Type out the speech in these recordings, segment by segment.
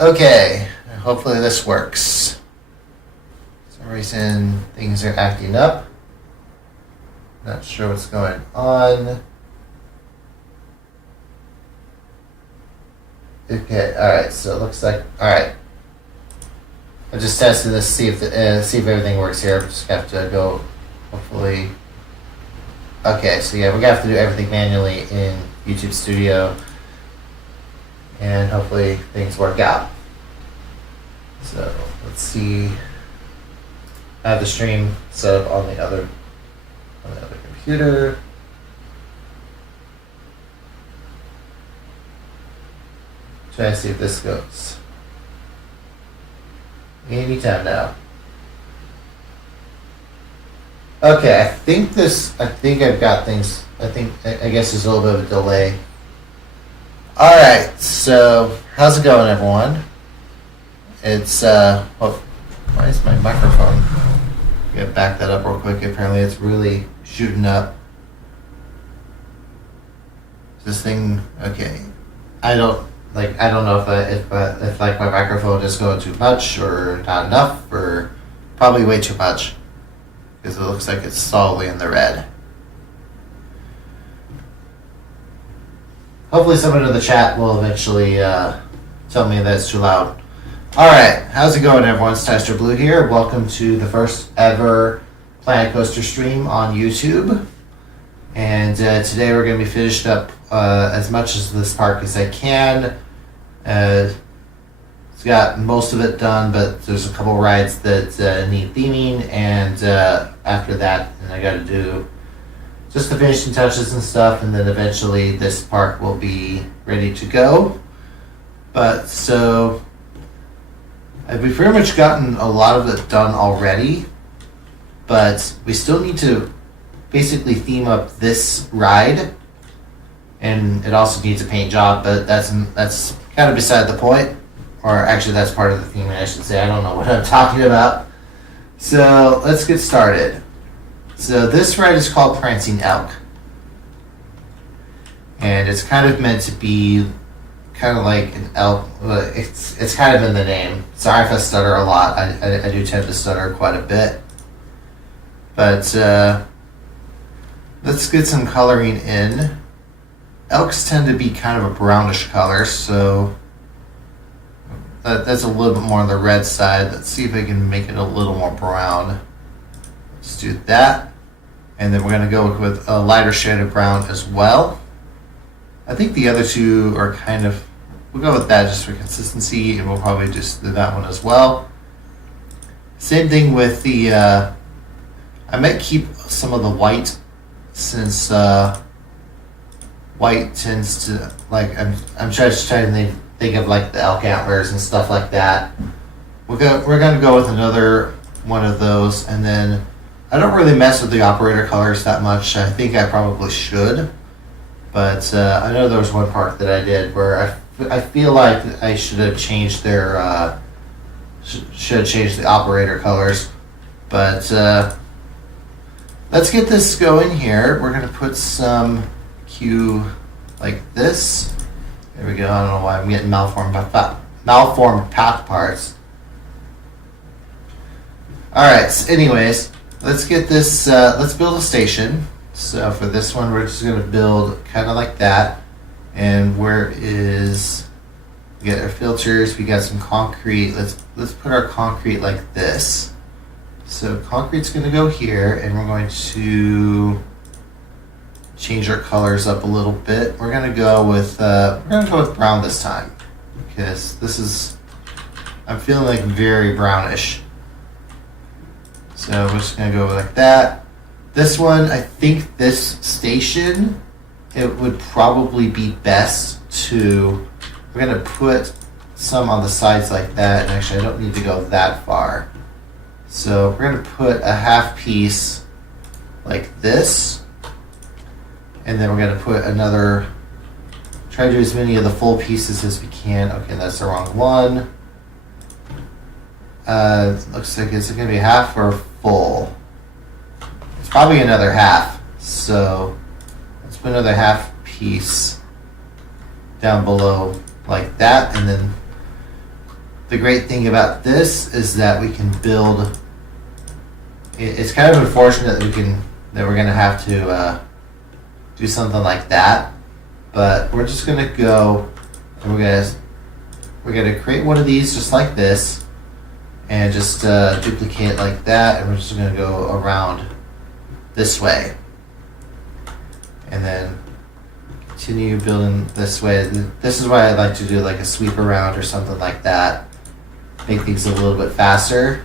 Okay, hopefully this works. For some reason things are acting up. Not sure what's going on. Okay, alright, so it looks like, alright. I just tested this, see if everything works here. Just have to go, hopefully. Okay, so yeah, we're gonna have to do everything manually in YouTube Studio. And hopefully things work out. So let's see. I have the stream set up on the other computer. Try to see if this goes. Anytime now. Okay, I think I've got things. I guess there's a little bit of a delay. Alright, so how's it going, everyone? It's why is my microphone? I'm gonna back that up real quick. Apparently it's really shooting up. This thing, okay. I don't know if like my microphone is going too much or not enough, or probably way too much, because it looks like it's solidly in the red. Hopefully someone in the chat will eventually tell me that it's too loud. Alright, how's it going, everyone? It's Tester Blue here. Welcome to the first ever PlanCo stream on YouTube. And today we're going to be finished up as much of this park as I can. It's got most of it done, but there's a couple rides that need theming, and after that, I got to do just the finishing touches and stuff, and then eventually this park will be ready to go. But so we've pretty much gotten a lot of it done already, but we still need to basically theme up this ride, and it also needs a paint job, but that's kind of beside the point, or actually that's part of the theme, I should say. I don't know what I'm talking about. So let's get started. So this ride is called Prancing Elk, and it's kind of meant to be kind of like an elk. It's kind of in the name. Sorry if I stutter a lot. I do tend to stutter quite a bit, but let's get some coloring in. Elks tend to be kind of a brownish color, so that's a little bit more on the red side. Let's see if I can make it a little more brown. Let's do that. And then we're going to go with a lighter shade of brown as well. I think the other two are kind of, we'll go with that just for consistency, and we'll probably just do that one as well. Same thing with the, I might keep some of the white, since white tends to, like, I'm just trying to think of like the elk antlers and stuff like that. We're going to go with another one of those, and then I don't really mess with the operator colors that much. I think I probably should, but I know there was one park that I did where I feel like I should have changed their should have changed the operator colors. But let's get this going here. We're going to put some Q like this. There we go. I don't know why I'm getting malformed path parts. Alright, so anyways, let's get this, let's build a station. So for this one, we're just going to build kind of like that. And we get our filters, we got some concrete. Let's put our concrete like this. So concrete's going to go here, and we're going to change our colors up a little bit. We're going to go with brown this time, because I'm feeling like very brownish. So we're just going to go like that. This one, I think this station, it would probably be best to, we're going to put some on the sides like that. And actually, I don't need to go that far. So we're going to put a half piece like this. And then we're going to put another, try to do as many of the full pieces as we can. Okay, that's the wrong one. Looks like it's going to be half or full. It's probably another half. So let's put another half piece down below like that, and then the great thing about this is that we can build. It's kind of unfortunate that we're gonna have to do something like that, but we're just gonna go and we're gonna create one of these just like this, and just duplicate it like that, and we're just gonna go around this way, and then continue building this way. This is why I like to do like a sweep around or something like that. Make things a little bit faster.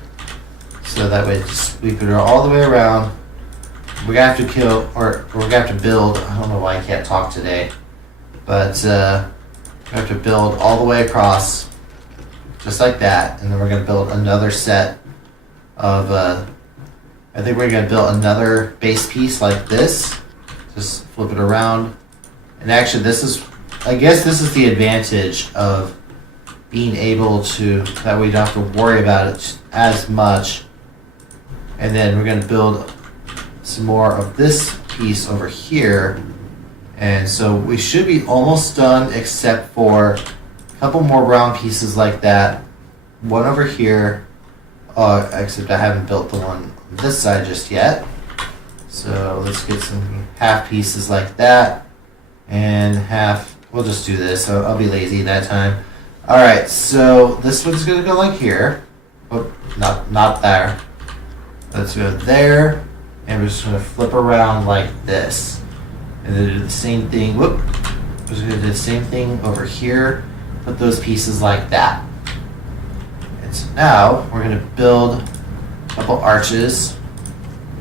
So that way just sweep it all the way around. We're gonna have to we're gonna have to build, I don't know why I can't talk today, but we have to build all the way across, just like that, and then we're gonna build another set of, I think we're gonna build another base piece like this. Just flip it around. And actually I guess this is the advantage of being able to, that we don't have to worry about it as much. And then we're going to build some more of this piece over here. And so we should be almost done, except for a couple more round pieces like that. One over here, except I haven't built the one on this side just yet. So let's get some half pieces like that. And half, we'll just do this, so I'll be lazy that time. Alright, so this one's gonna go like here. Oh, not there. Let's go there, and we're just gonna flip around like this. And then do the same thing, we're just gonna do the same thing over here, put those pieces like that. And so now, we're gonna build a couple arches.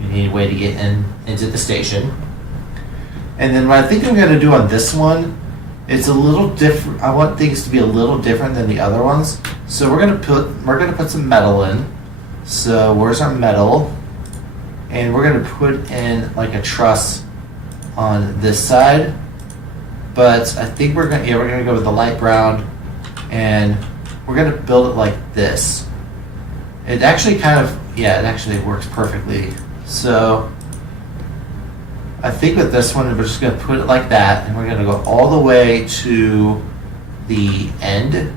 You need a way to get into the station. And then what I think I'm going to do on this one, it's a little different. I want things to be a little different than the other ones. So we're going to put some metal in. So where's our metal? And we're going to put in like a truss on this side. But I think we're going to go with the light brown, and we're going to build it like this. It actually it actually works perfectly. So I think with this one, we're just going to put it like that, and we're going to go all the way to the end.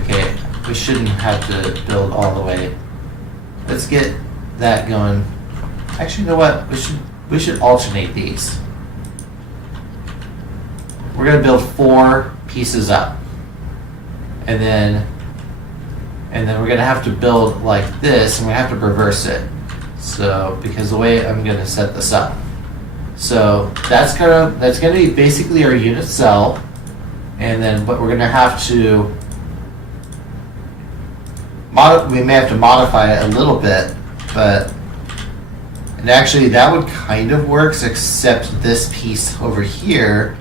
Okay, we shouldn't have to build all the way. Let's get that going. Actually, you know what? We should alternate these. We're going to build 4 pieces up, and then we're going to have to build like this, and we have to reverse it. So, because the way I'm going to set this up. So, that's going to be basically our unit cell. And then, but we're going to have to, we may have to modify it a little bit, but, and actually that would kind of works, except this piece over here,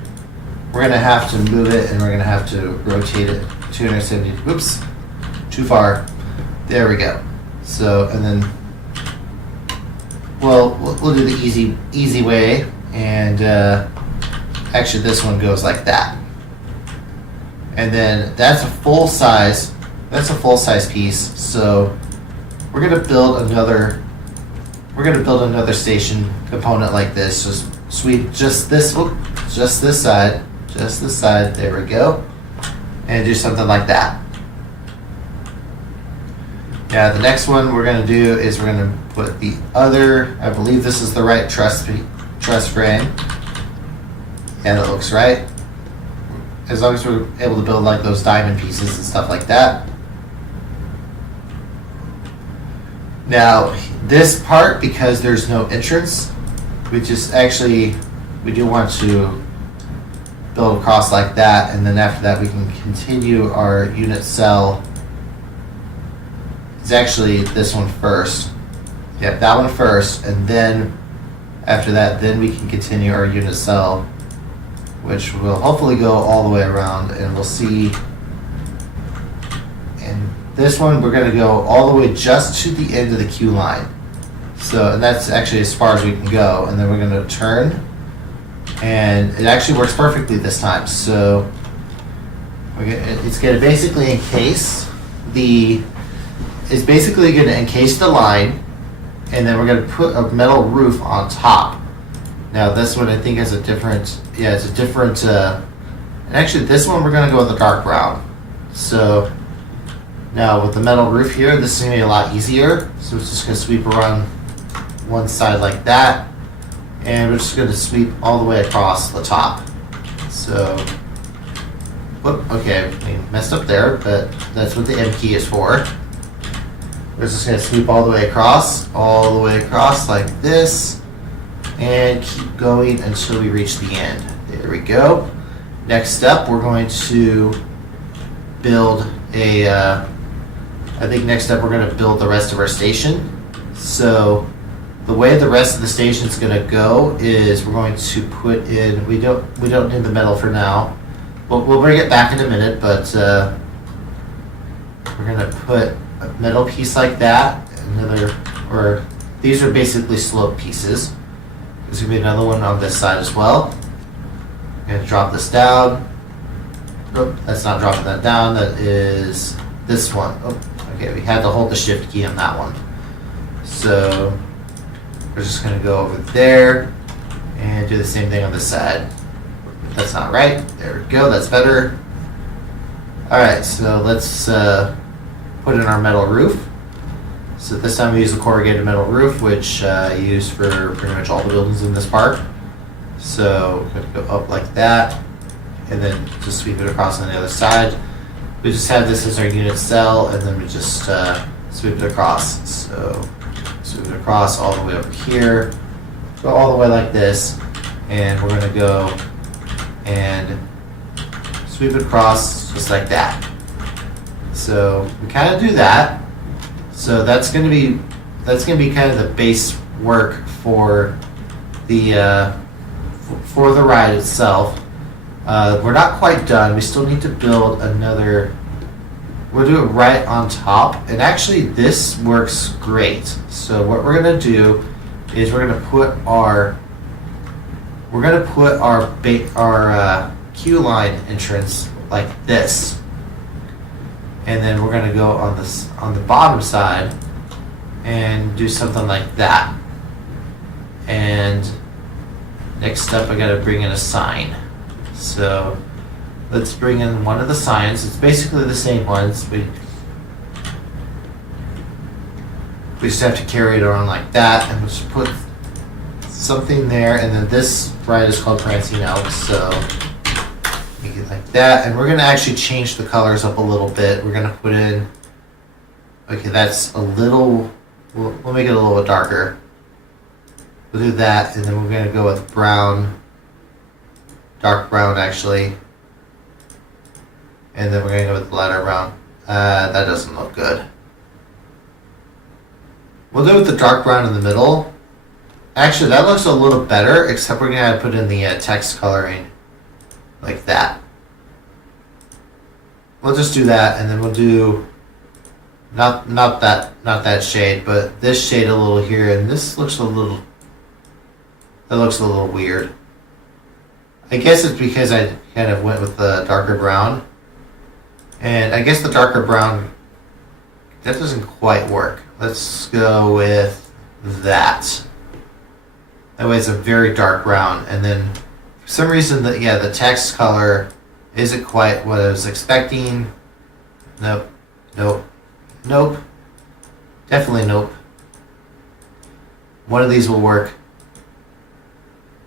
we're going to have to move it, and we're going to have to rotate it 270, whoops, too far. There we go. So, and then, well, we'll do the easy way, and actually this one goes like that. And then that's a full size piece. So we're gonna build another station component like this. Just sweep just this side, there we go, and do something like that. Yeah, the next one we're going to do is we're going to put the other, I believe this is the right truss frame. Yeah, that looks right. As long as we're able to build like those diamond pieces and stuff like that. Now, this part, because there's no entrance, we do want to build across like that, and then after that we can continue our unit cell. It's actually this one first. Yep, that one first, and then after that, then we can continue our unit cell, which will hopefully go all the way around, and we'll see. And this one, we're going to go all the way just to the end of the queue line. So, and that's actually as far as we can go, and then we're going to turn, and it actually works perfectly this time. So, it's going to basically encase the line, and then we're going to put a metal roof on top. Now this one I think has a different, and actually this one we're going to go with the dark brown. So Now with the metal roof here, this is going to be a lot easier. So it's just going to sweep around one side like that. And we're just going to sweep all the way across the top. So, whoop, okay, we messed up there, but that's what the M key is for. We're just going to sweep all the way across like this. And keep going until we reach the end. There we go. Next step, we're going to build I think next up we're going to build the rest of our station. So the way the rest of the station is going to go is we're going to put in, we don't need the metal for now. We'll bring it back in a minute, but we're going to put a metal piece like that, or these are basically slope pieces. There's going to be another one on this side as well. I'm going to drop this down. Oh, that's not dropping that down, that is this one. Oh, okay, we had to hold the shift key on that one. So we're just going to go over there and do the same thing on this side. That's not right. There we go, that's better. Alright, so let's put in our metal roof. So this time we use a corrugated metal roof, which I use for pretty much all the buildings in this park. So we're going to go up like that, and then just sweep it across on the other side. We just have this as our unit cell, and then we just sweep it across. So sweep it across all the way over here, go all the way like this, and we're going to go and sweep it across just like that. So we kind of do that. So that's going to be kind of the base work for the ride itself. We're not quite done. We still need to build another. We'll do it right on top, and actually this works great. So what we're gonna do is we're gonna put our queue line entrance like this, and then we're gonna go on the bottom side and do something like that. And next up, I gotta bring in a sign. So let's bring in one of the signs. It's basically the same ones. We just have to carry it around like that, and we'll just put something there. And then this ride is called Prancing Elk, so make it like that. And we're gonna actually change the colors up a little bit. We're gonna put in, okay, that's a little. We'll make it a little bit darker. We'll do that, and then we're gonna go with brown. Dark brown, actually. And then we're going to go with lighter brown. That doesn't look good. We'll do it with the dark brown in the middle. Actually, that looks a little better, except we're going to put in the text coloring like that. We'll just do that, and then we'll do not that shade, but this shade a little here, and this looks a little. That looks a little weird. I guess it's because I kind of went with the darker brown. And I guess the darker brown, that doesn't quite work. Let's go with that. That way it's a very dark brown. And then for some reason, the text color isn't quite what I was expecting. Nope. Definitely nope. One of these will work.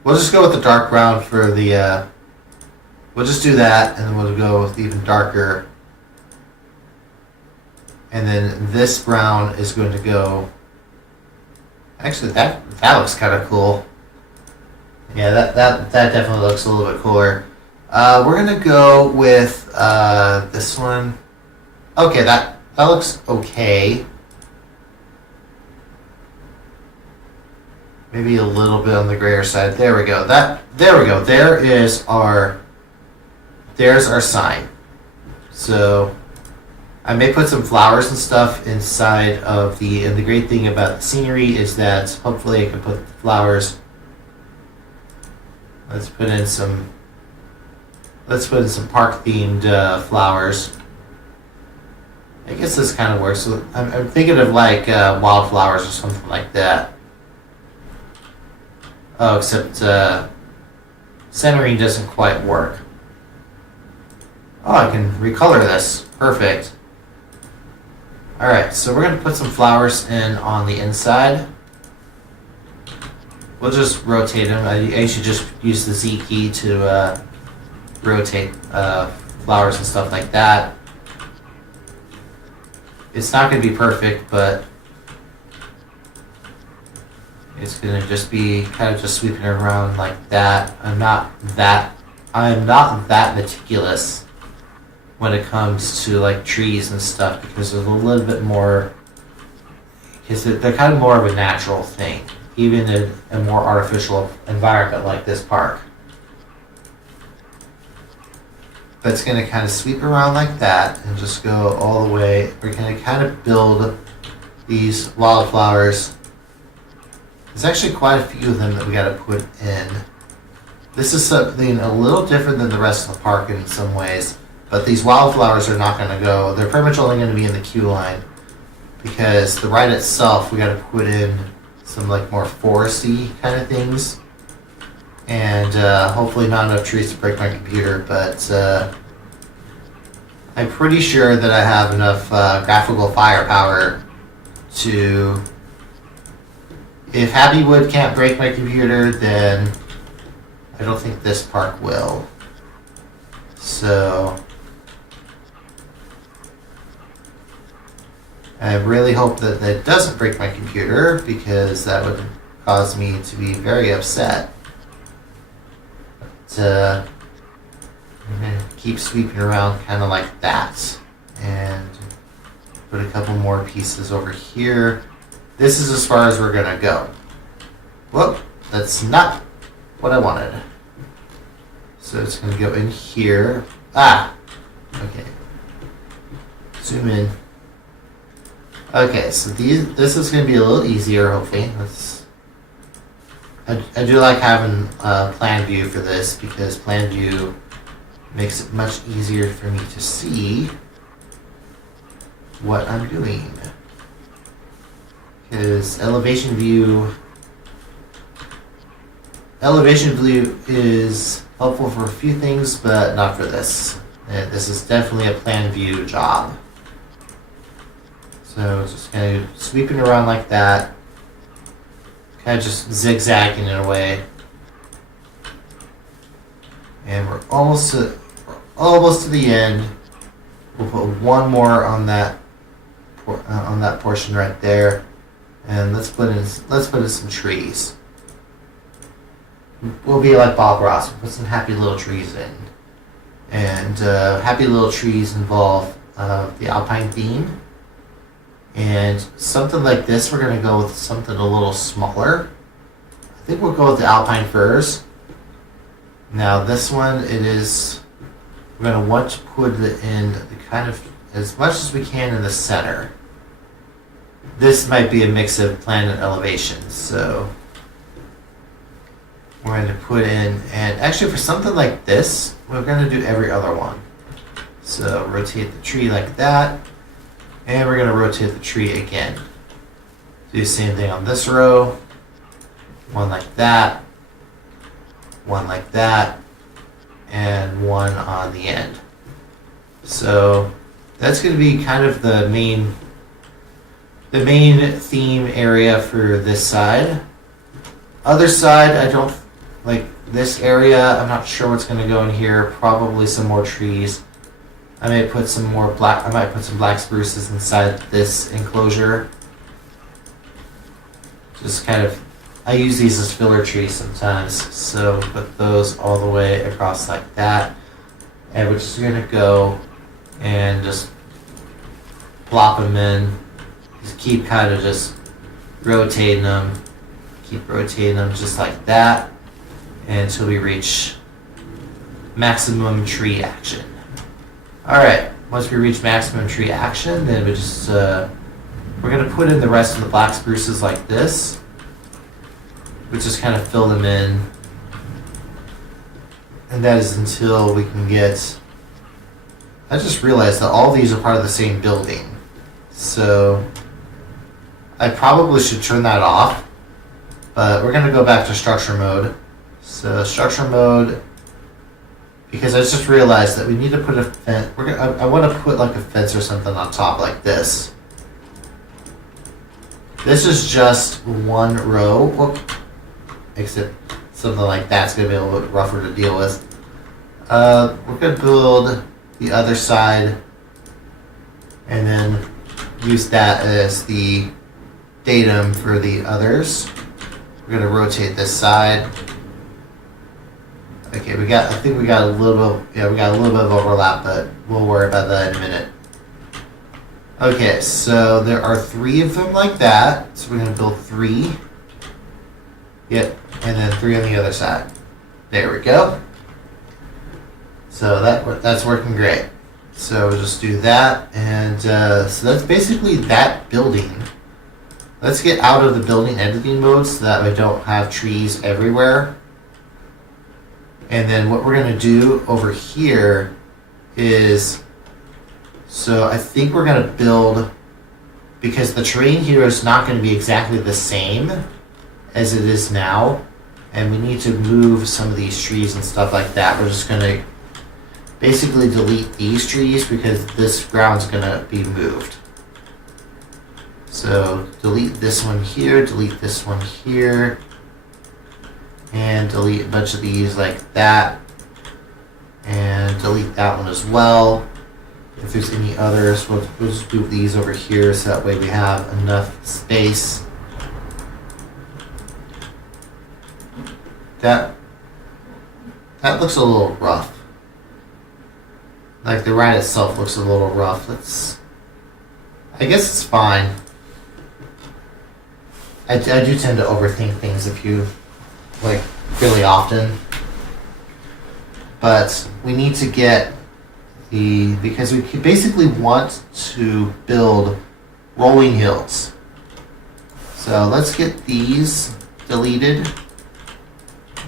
We'll just go with the dark brown for the, we'll just do that, and then we'll go with even darker. And then this brown is going to go, actually that looks kind of cool. Yeah, that definitely looks a little bit cooler. We're going to go with this one. Okay, that looks okay. Maybe a little bit on the grayer side. There we go. There we go. There's our sign. So I may put some flowers and stuff inside of and the great thing about the scenery is that hopefully I can put flowers. Let's put in some park themed flowers. I guess this kind of works. So I'm thinking of like wildflowers or something like that. Oh, except centering doesn't quite work. Oh, I can recolor this. Perfect. Alright, so we're going to put some flowers in on the inside. We'll just rotate them. I should just use the Z key to rotate flowers and stuff like that. It's not going to be perfect, but it's going to just be kind of just sweeping it around like that. I'm not that meticulous when it comes to like trees and stuff, because there's a little bit more, because they're kind of more of a natural thing, even in a more artificial environment like this park. But it's going to kind of sweep around like that and just go all the way. We're going to kind of build these wildflowers. There's actually quite a few of them that we got to put in. This is something a little different than the rest of the park in some ways, but these wildflowers are not going to go. They're pretty much only going to be in the queue line, because the ride itself, we got to put in some like more foresty kind of things, and hopefully not enough trees to break my computer, but I'm pretty sure that I have enough graphical firepower to, if Happy Wood can't break my computer, then I don't think this park will. So I really hope that that doesn't break my computer, because that would cause me to be very upset. But I'm going to keep sweeping around kind of like that. And put a couple more pieces over here. This is as far as we're going to go. Whoop, that's not what I wanted. So it's going to go in here. Ah! Okay. Zoom in. Okay, so this is going to be a little easier, hopefully. I do like having plan view for this, because plan view makes it much easier for me to see what I'm doing. Because elevation view is helpful for a few things, but not for this. This is definitely a plan view job. So just kind of sweeping around like that, kind of just zigzagging in a way, and we're almost to the end. We'll put one more on that portion right there, and let's put in some trees. We'll be like Bob Ross. We'll put some happy little trees in, and happy little trees involve the Alpine theme. And something like this, we're going to go with something a little smaller. I think we'll go with the Alpine firs. Now this one, we're going to want to put it in the kind of, as much as we can in the center. This might be a mix of plan and elevation, so we're going to put in, and actually for something like this, we're going to do every other one. So rotate the tree like that. And we're going to rotate the tree again. Do the same thing on this row. One like that. One like that. And one on the end. So that's going to be kind of the main theme area for this side. Other side, I don't like this area. I'm not sure what's going to go in here. Probably some more trees. I might put some black spruces inside this enclosure. Just kind of, I use these as filler trees sometimes, so put those all the way across like that. And we're just gonna go and just plop them in. Just keep kind of just rotating them. Keep rotating them just like that until we reach maximum tree action. Alright, once we reach maximum tree action, then we just, we're going to put in the rest of the black spruces like this. We just kind of fill them in. And that is until we can get, I just realized that all these are part of the same building. So, I probably should turn that off. But we're going to go back to structure mode. So, structure mode, because I just realized that we need to put a fence. I want to put like a fence or something on top like this. This is just one row. Whoop. Except something like that's going to be a little bit rougher to deal with. We're going to build the other side and then use that as the datum for the others. We're going to rotate this side. Okay, I think we got a little bit, yeah, we got a little bit of overlap, but we'll worry about that in a minute. Okay, so there are 3 of them like that. So we're going to build 3. Yep, and then 3 on the other side. There we go. So that's working great. So we'll just do that, and so that's basically that building. Let's get out of the building editing mode so that we don't have trees everywhere. And then what we're going to do over here is, so I think we're going to build, because the terrain here is not going to be exactly the same as it is now, and we need to move some of these trees and stuff like that. We're just going to basically delete these trees because this ground's going to be moved. So delete this one here, delete this one here, and delete a bunch of these like that, and delete that one as well. If there's any others, we'll just move these over here so that way we have enough space. That looks a little rough. Like the ride itself looks a little rough. I guess it's fine. I do tend to overthink things like really often. But we need to get because we basically want to build rolling hills. So let's get these deleted.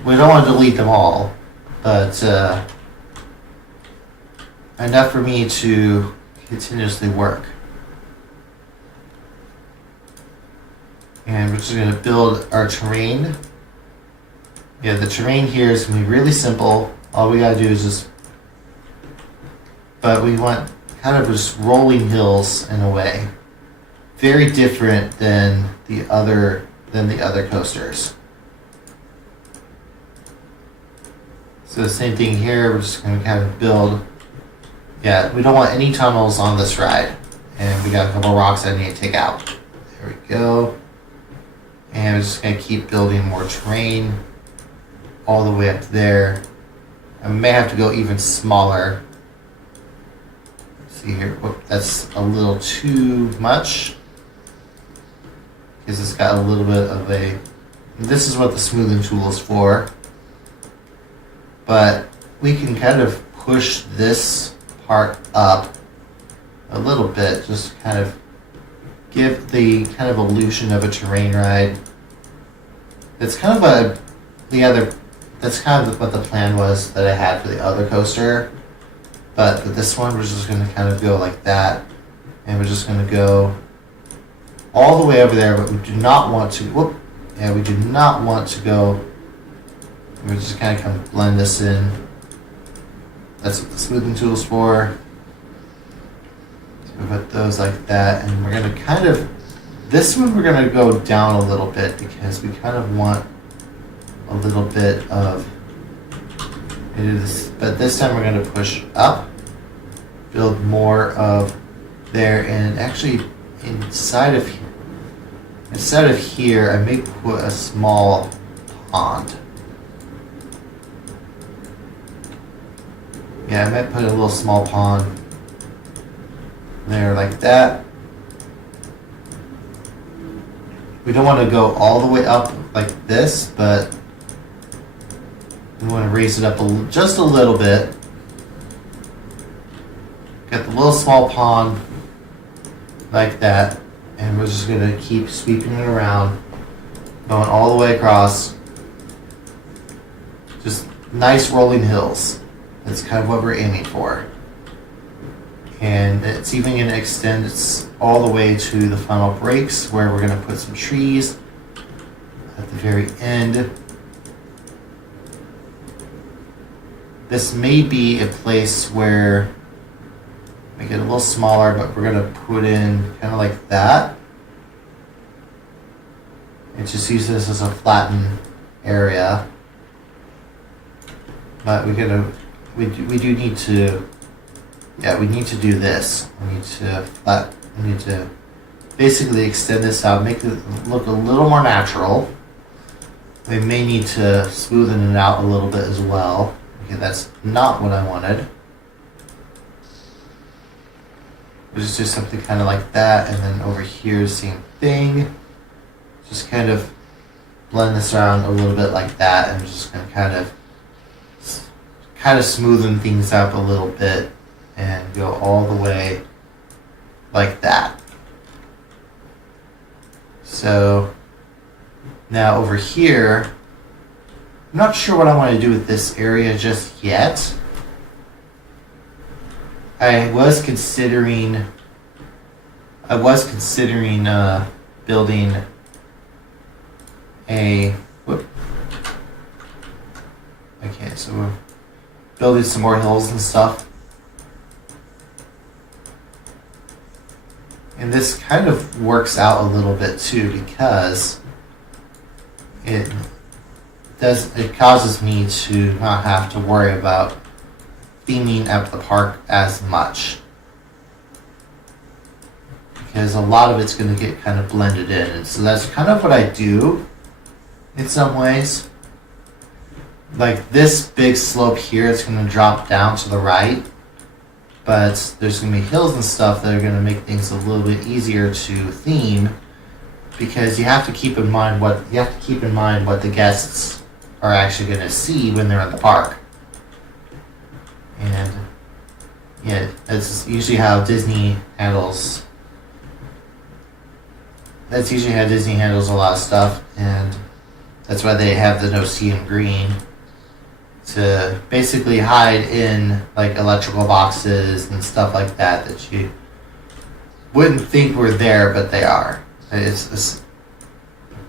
We don't want to delete them all, but enough for me to continuously work. And we're just going to build our terrain. Yeah, the terrain here is going to be really simple. All we got to do is just, but we want kind of just rolling hills in a way. Very different than the other coasters. So the same thing here, we're just going to kind of build. Yeah, we don't want any tunnels on this ride. And we got a couple rocks I need to take out. There we go. And we're just going to keep building more terrain all the way up there. I may have to go even smaller. Let's see here. Whoop, that's a little too much. Because it's got a little bit of a... This is what the smoothing tool is for. But we can kind of push this part up a little bit, just kind of give the kind of illusion of a terrain ride. It's kind of that's kind of what the plan was that I had for the other coaster. But for this one, we're just going to kind of go like that. And we're just going to go all the way over there, but we do not want to, we do not want to go. We're just kind of blend this in. That's what the smoothing tool is for. So we put those like that, and we're going to kind of, this one we're going to go down a little bit because we kind of want a little bit of, but this time we're going to push up, build more of there, and actually inside of here, I may put a small pond. Yeah, I might put a little small pond there like that. We don't want to go all the way up like this, but we want to raise it up just a little bit. Got the little small pond like that, and we're just going to keep sweeping it around, going all the way across. Just nice rolling hills. That's kind of what we're aiming for. And it's even going to extend all the way to the final breaks where we're going to put some trees at the very end. This may be a place where make it a little smaller, but we're going to put in kind of like that. it just uses this as a flattened area. But we do need to, yeah, we need to do this. We need to basically extend this out, make it look a little more natural. We may need to smoothen it out a little bit as well. Okay, that's not what I wanted. Just do something kind of like that, and then over here, same thing. Just kind of blend this around a little bit like that, and just gonna kind of smoothen things out a little bit, and go all the way like that. So now over here, I'm not sure what I want to do with this area just yet. I was considering building a, okay, so we're building some more hills and stuff. And this kind of works out a little bit too, because it causes me to not have to worry about theming up the park as much, because a lot of it's going to get kind of blended in, and so that's kind of what I do in some ways. Like this big slope here, it's going to drop down to the right, but there's going to be hills and stuff that are going to make things a little bit easier to theme, because you have to keep in mind what the guests are actually going to see when they're in the park. And yeah, that's usually how Disney handles. That's usually how Disney handles a lot of stuff, and that's why they have the no see in green, to basically hide in like electrical boxes and stuff like that that you wouldn't think were there, but they are.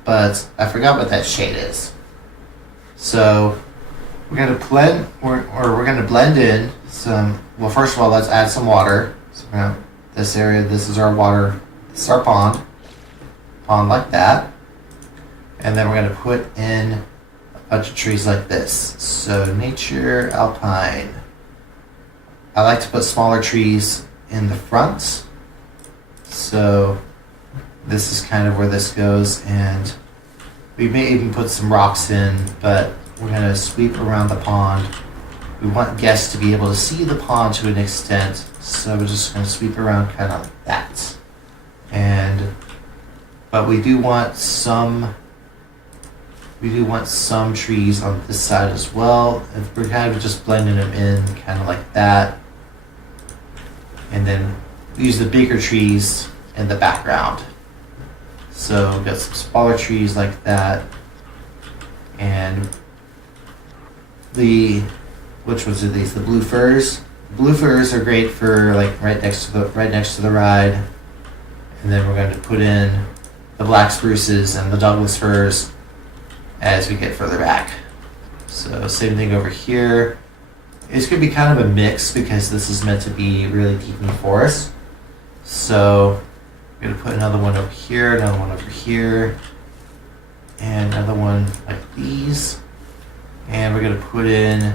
But I forgot what that shade is. So we're gonna blend in some. Well, first of all, let's add some water. So this area, this is our water. This is our pond like that, and then we're gonna put in a bunch of trees like this. So nature, alpine. I like to put smaller trees in the front. So this is kind of where this goes, and we may even put some rocks in, but we're going to sweep around the pond. We want guests to be able to see the pond to an extent, so we're just going to sweep around kind of like that. But we do want some trees on this side as well. And we're kind of just blending them in kind of like that. And then we use the bigger trees in the background. So we've got some smaller trees like that. And which ones are these? The blue firs. Blue firs are great for like right next to the ride. And then we're going to put in the black spruces and the Douglas firs as we get further back. So same thing over here. It's going to be kind of a mix because this is meant to be really deep in the forest. So I'm going to put another one over here, another one over here, and another one like these. And we're going to put in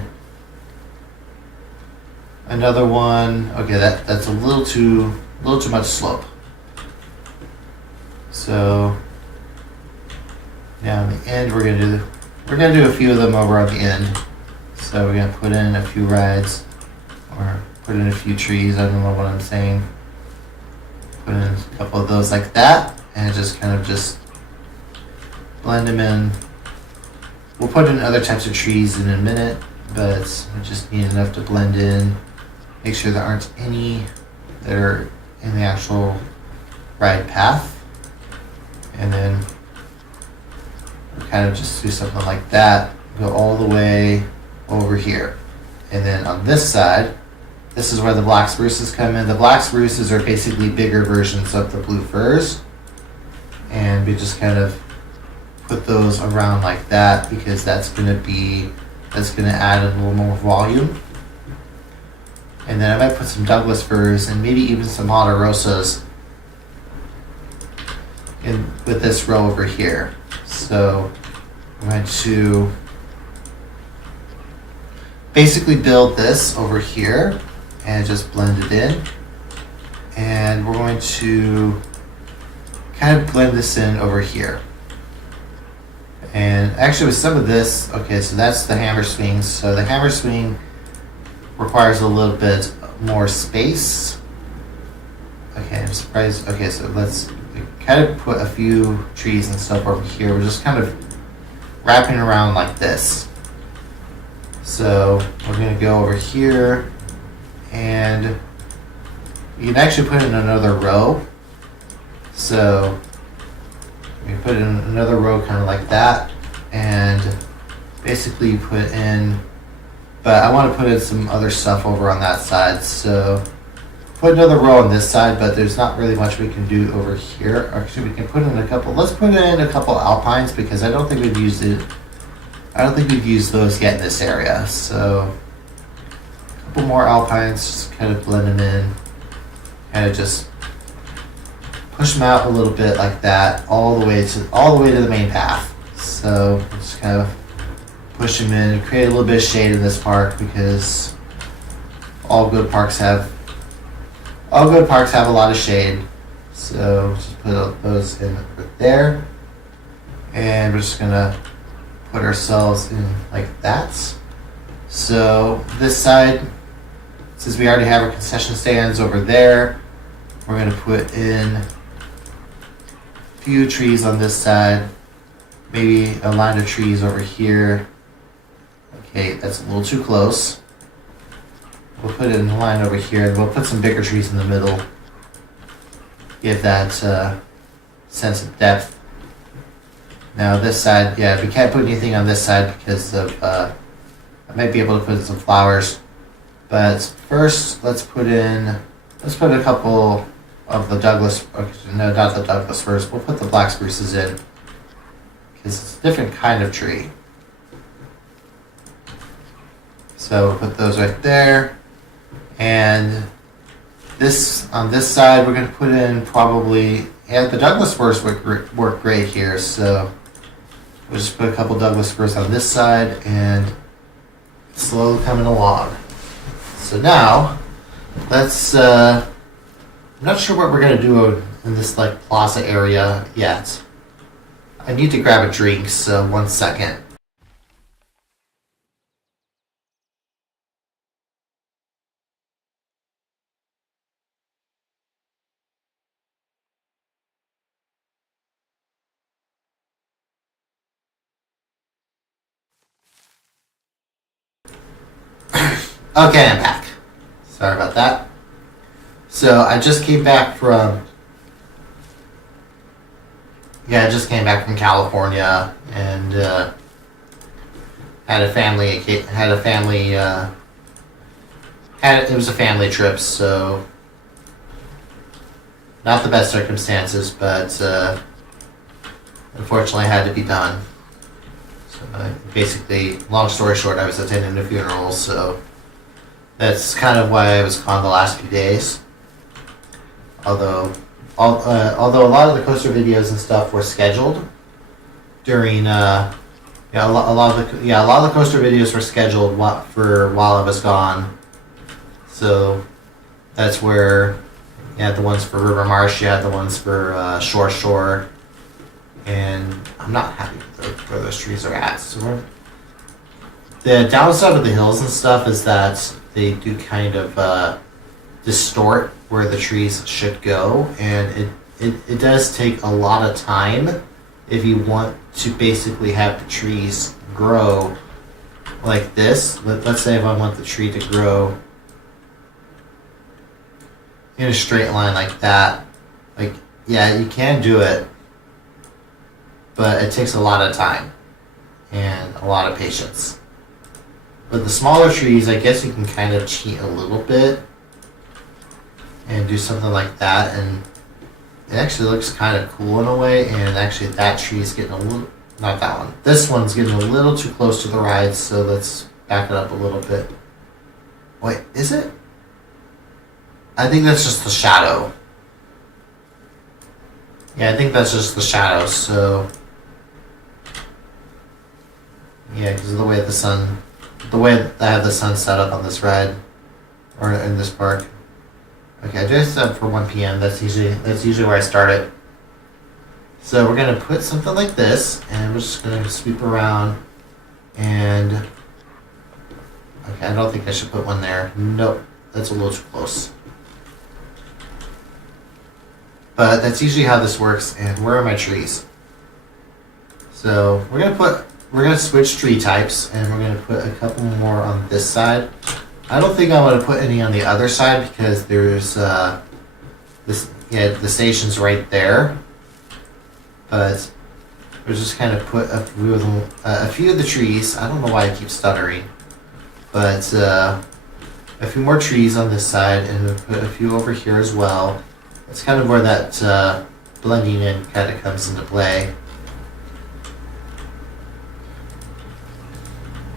another one. Okay, that's a little too much slope. So yeah, on the end we're gonna do a few of them over on the end. So we're gonna put in a few rides, or put in a few trees. I don't know what I'm saying. Put in a couple of those like that, and just kind of just blend them in. We'll put in other types of trees in a minute, but we just need enough to blend in. Make sure there aren't any that are in the actual ride path. And then kind of just do something like that, go all the way over here. And then on this side, this is where the black spruces come in. The black spruces are basically bigger versions of the blue firs. And we just kind of put those around like that, because that's going to add a little more volume. And then I might put some Douglas firs and maybe even some Ponderosas with this row over here. So I'm going to basically build this over here and just blend it in. And we're going to kind of blend this in over here. And actually with some of this, okay, so that's the hammer swing. So the hammer swing requires a little bit more space. Okay, I'm surprised. Okay, so let's kind of put a few trees and stuff over here. We're just kind of wrapping around like this. So we're gonna go over here and you can actually put in another row. So you put in another row kind of like that, and basically you put in, but I want to put in some other stuff over on that side. So put another row on this side, but there's not really much we can do over here. Actually, we can put in a couple. Let's put in a couple alpines because I don't think we've used it. I don't think we've used those yet in this area. So a couple more alpines, just kind of blend them in, kind of just push them out a little bit like that, all the way to the main path. So just kind of push them in, create a little bit of shade in this park because all good parks have a lot of shade. So just put those in right there, and we're just gonna put ourselves in like that. So this side, since we already have our concession stands over there, we're gonna put in a few trees on this side, maybe a line of trees over here. Okay, that's a little too close. We'll put it in a line over here, and we'll put some bigger trees in the middle. Give that sense of depth. Now this side, yeah, we can't put anything on this side because of, I might be able to put in some flowers. But first, let's put a couple of the Douglas, no, not the Douglas firs. We'll put the black spruces in because it's a different kind of tree. So we'll put those right there. And this, on this side, we're going to put in probably, yeah, the Douglas firs work great here. So we'll just put a couple Douglas firs on this side and slowly coming along. So now, let's, I'm not sure what we're going to do in this like plaza area yet. I need to grab a drink, so 1 second. Okay, I'm back. Sorry about that. So I just came back from California and it was a family trip, so not the best circumstances, but unfortunately had to be done. So basically, long story short, I was attending a funeral, so that's kind of why I was gone the last few days. Although a lot of the coaster videos and stuff were scheduled during, a lot of the coaster videos were scheduled for while I was gone. So that's where you had the ones for River Marsh, you had the ones for Shore, and I'm not happy with where those trees are at. So the downside of the hills and stuff is that they do kind of distort where the trees should go, and it does take a lot of time if you want to basically have the trees grow like this. Let's say if I want the tree to grow in a straight line like that, like, yeah, you can do it, but it takes a lot of time and a lot of patience. But the smaller trees, I guess you can kind of cheat a little bit and do something like that, and it actually looks kind of cool in a way. And actually that tree is getting a little, not that one, this one's getting a little too close to the ride, so let's back it up a little bit. Wait, is it? I think that's just the shadow. Yeah, I think that's just the shadow, so Yeah, because of the way I have the sun set up on this ride, or in this park. Okay, I just set up for 1 p.m. That's usually where I start it. So we're gonna put something like this, and we're just gonna sweep around, and okay, I don't think I should put one there. Nope, that's a little too close. But that's usually how this works. And where are my trees? So we're gonna switch tree types, and we're gonna put a couple more on this side. I don't think I want to put any on the other side because there's the station's right there. But we're just kind of put a few of the trees. I don't know why I keep stuttering, but a few more trees on this side, and we'll put a few over here as well. It's kind of where that blending in kind of comes into play.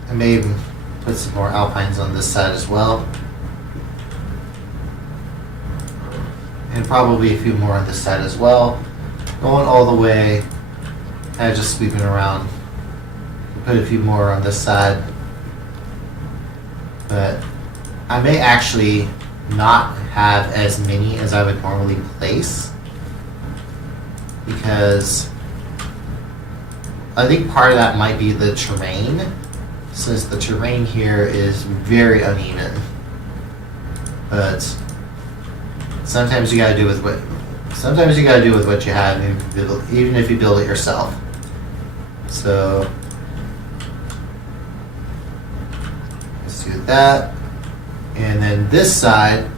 I may even put some more alpines on this side as well. And probably a few more on this side as well. Going all the way, kind of just sweeping around. Put a few more on this side. But I may actually not have as many as I would normally place, because I think part of that might be the terrain, since the terrain here is very uneven. But sometimes you gotta do with what you have, even if you build it yourself. So let's do that. And then this side,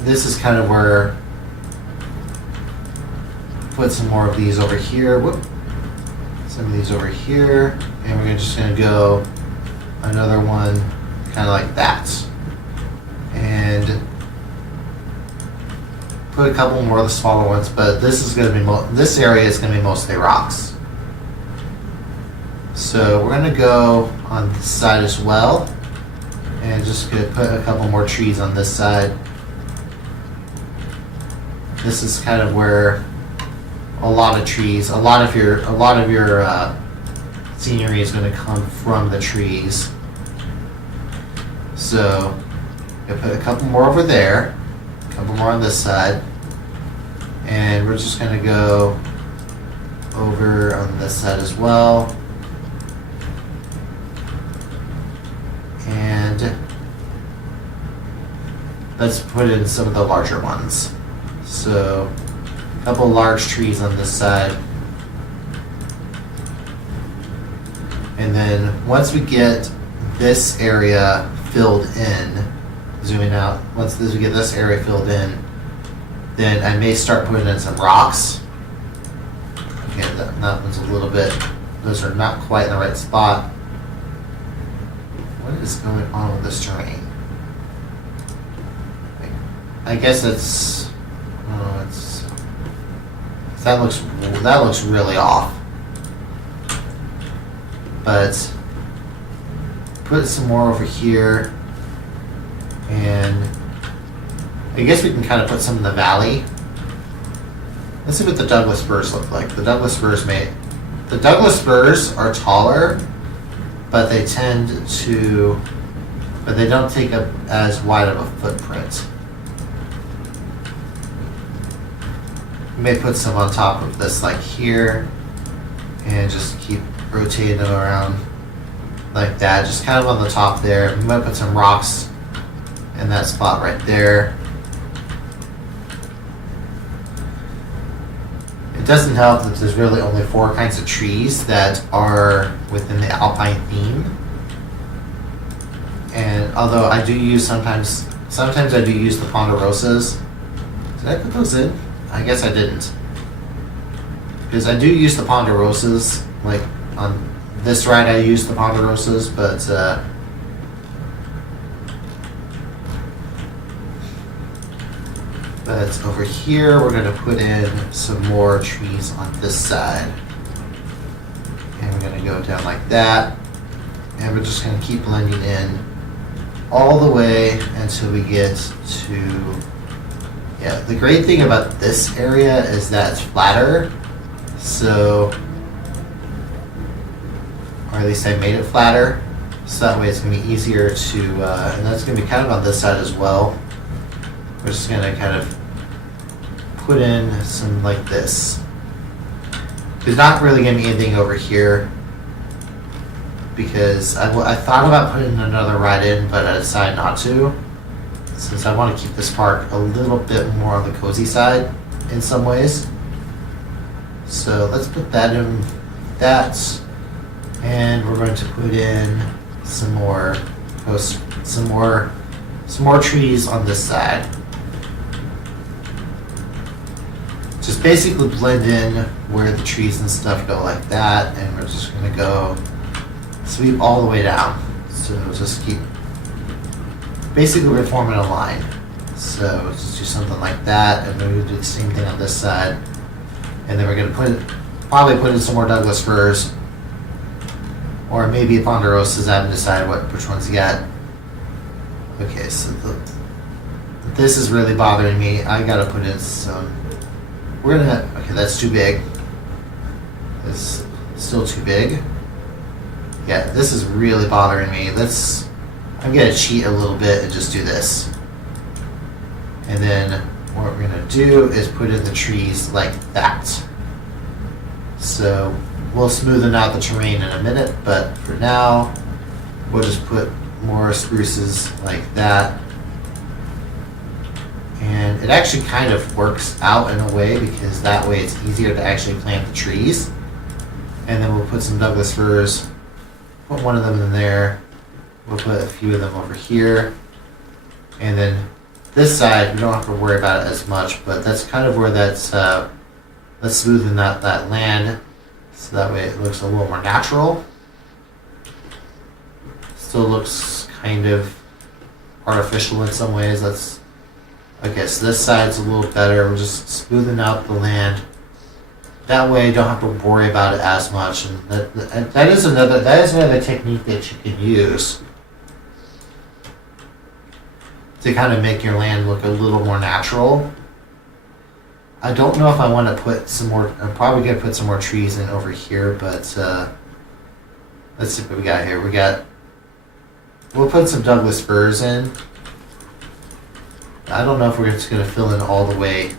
this is kind of where put some more of these over here. Whoop. Some of these over here, and we're just gonna go another one kind of like that, and put a couple more of the smaller ones. But this is gonna be this area is gonna be mostly rocks. So we're gonna go on this side as well. And just gonna put a couple more trees on this side. This is kind of where a lot of your scenery is going to come from the trees. So I put a couple more over there, a couple more on this side, and we're just going to go over on this side as well. And let's put in some of the larger ones. So a couple large trees on this side. And then once we get this area filled in, zooming out, once we get this area filled in, then I may start putting in some rocks. Again, that one's a little bit, those are not quite in the right spot. What is going on with this terrain? I guess it's that looks really off. But put some more over here, and I guess we can kind of put some in the valley. Let's see what the Douglas firs look like. The Douglas firs are taller, but they don't take up as wide of a footprint. You may put some on top of this, like here, and just keep rotating them around like that, just kind of on the top there. We might put some rocks in that spot right there. It doesn't help that there's really only 4 kinds of trees that are within the alpine theme. And although I do use sometimes I do use the ponderosas. Did I put those in? I guess I didn't. Because I do use the ponderosas, like on this ride I use the ponderosas, but over here we're going to put in some more trees on this side. And we're going to go down like that. And we're just going to keep blending in all the way until we get to... Yeah, the great thing about this area is that it's flatter. So or at least I made it flatter, so that way it's going to be easier to, and that's going to be kind of on this side as well. We're just going to kind of put in some like this. There's not really going to be anything over here because I thought about putting another ride in, but I decided not to, since I want to keep this park a little bit more on the cozy side in some ways. So let's put that in, and we're going to put in some more trees on this side. Just basically blend in where the trees and stuff go like that, and we're just gonna go sweep all the way down. So just keep, basically we're forming a line. So just do something like that, and then we do the same thing on this side. And then we're gonna probably put in some more Douglas firs, or maybe ponderosas. I haven't decided which ones yet. Okay, so this is really bothering me. I gotta put in some. Okay, that's too big. It's still too big. Yeah, this is really bothering me. I'm gonna cheat a little bit and just do this. And then what we're gonna do is put in the trees like that. So we'll smoothen out the terrain in a minute, but for now, we'll just put more spruces like that. And it actually kind of works out in a way, because that way it's easier to actually plant the trees. And then we'll put some Douglas firs, put one of them in there, we'll put a few of them over here. And then this side, we don't have to worry about it as much, but that's kind of where let's smoothen out that land, so that way it looks a little more natural. Still looks kind of artificial in some ways. Okay, so this side's a little better. We're just smoothing out the land. That way you don't have to worry about it as much. And that is another technique that you can use to kind of make your land look a little more natural. I don't know if I want to put some more. I'm probably going to put some more trees in over here, but let's see what we got here. We'll put some Douglas firs in. I don't know if we're just going to fill in all the way.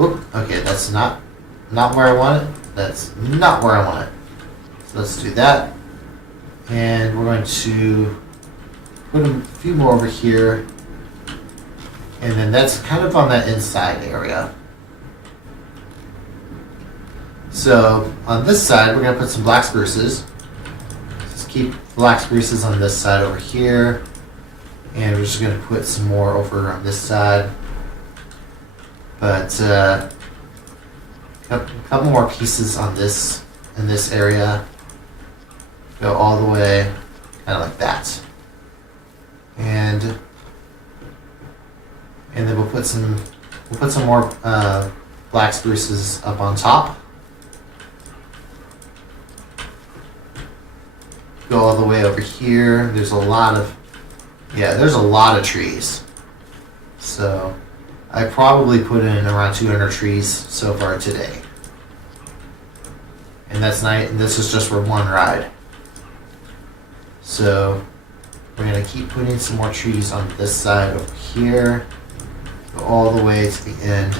Oop, okay, that's not where I want it. That's not where I want it. So let's do that. And we're going to put a few more over here. And then that's kind of on that inside area. So on this side, we're going to put some black spruces. Just keep black spruces on this side over here. And we're just going to put some more over on this side. But a couple more pieces on this, in this area. Go all the way, kind of like that. And then we'll put some more black spruces up on top. Go all the way over here. There's a lot of trees. So I probably put in around 200 trees so far today. And that's nice. And this is just for one ride. So we're gonna keep putting some more trees on this side over here. Go all the way to the end.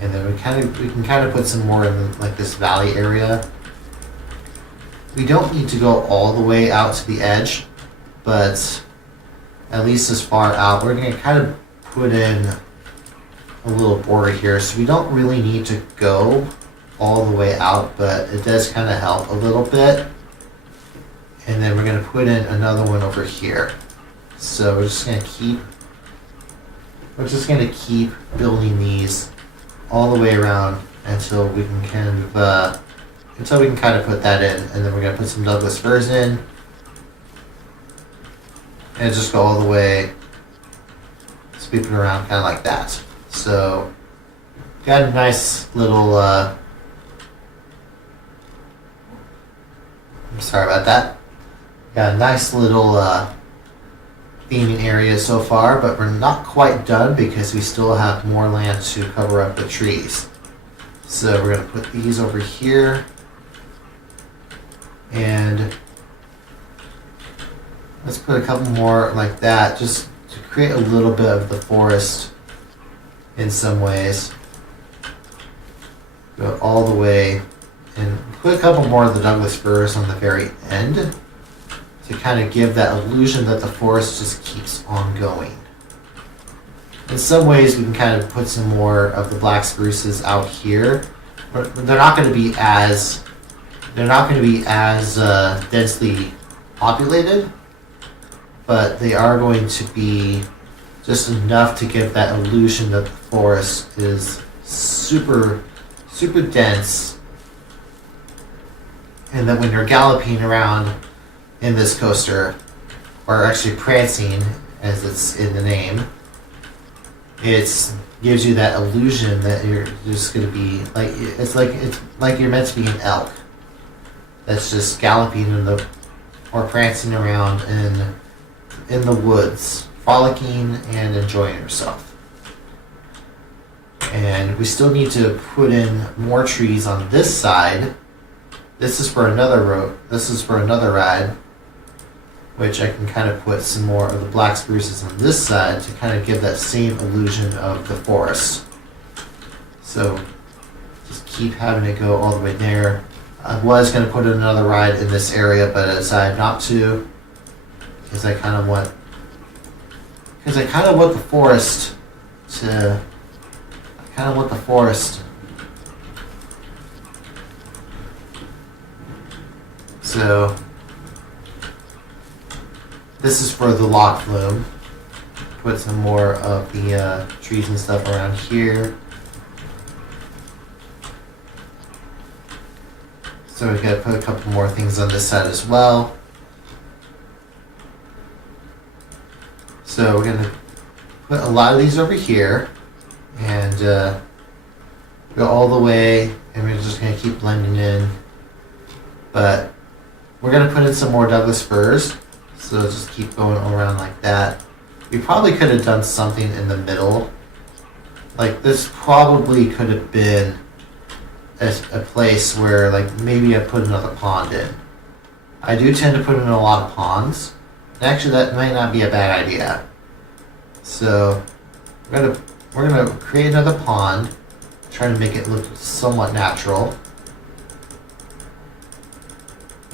And then we can kind of put some more in like this valley area. We don't need to go all the way out to the edge, but at least as far out. We're going to kind of put in a little border here, so we don't really need to go all the way out, but it does kind of help a little bit. And then we're going to put in another one over here. So we're just going to keep building these all the way around until we can kind of put that in. And then we're going to put some Douglas firs in. And just go all the way, sweep it around kind of like that. So, got a nice little, I'm sorry about that. Got a nice little theming area so far, but we're not quite done because we still have more land to cover up the trees. So we're going to put these over here. And let's put a couple more like that, just to create a little bit of the forest in some ways. Go all the way and put a couple more of the Douglas firs on the very end to kind of give that illusion that the forest just keeps on going. In some ways, we can kind of put some more of the black spruces out here, but they're not going to be as densely populated, but they are going to be just enough to give that illusion that the forest is super dense, and that when you're galloping around in this coaster, or actually prancing as it's in the name, it gives you that illusion that you're just going to be it's like you're meant to be an elk that's just galloping or prancing around in the woods, frolicking and enjoying yourself. And we still need to put in more trees on this side. This is for another road. This is for another ride, which I can kind of put some more of the black spruces on this side to kind of give that same illusion of the forest. So just keep having it go all the way there. I was going to put in another ride in this area, but I decided not to, because I kind of want the forest to. I kind of want the forest. So this is for the lock flume. Put some more of the trees and stuff around here. So we gotta put a couple more things on this side as well. So we're gonna put a lot of these over here and go all the way, and we're just gonna keep blending in. But we're gonna put in some more Douglas firs. So just keep going around like that. We probably could have done something in the middle. Like this probably could have been a place where like maybe I put another pond in. I do tend to put in a lot of ponds. Actually, that might not be a bad idea. So we're gonna create another pond, try to make it look somewhat natural.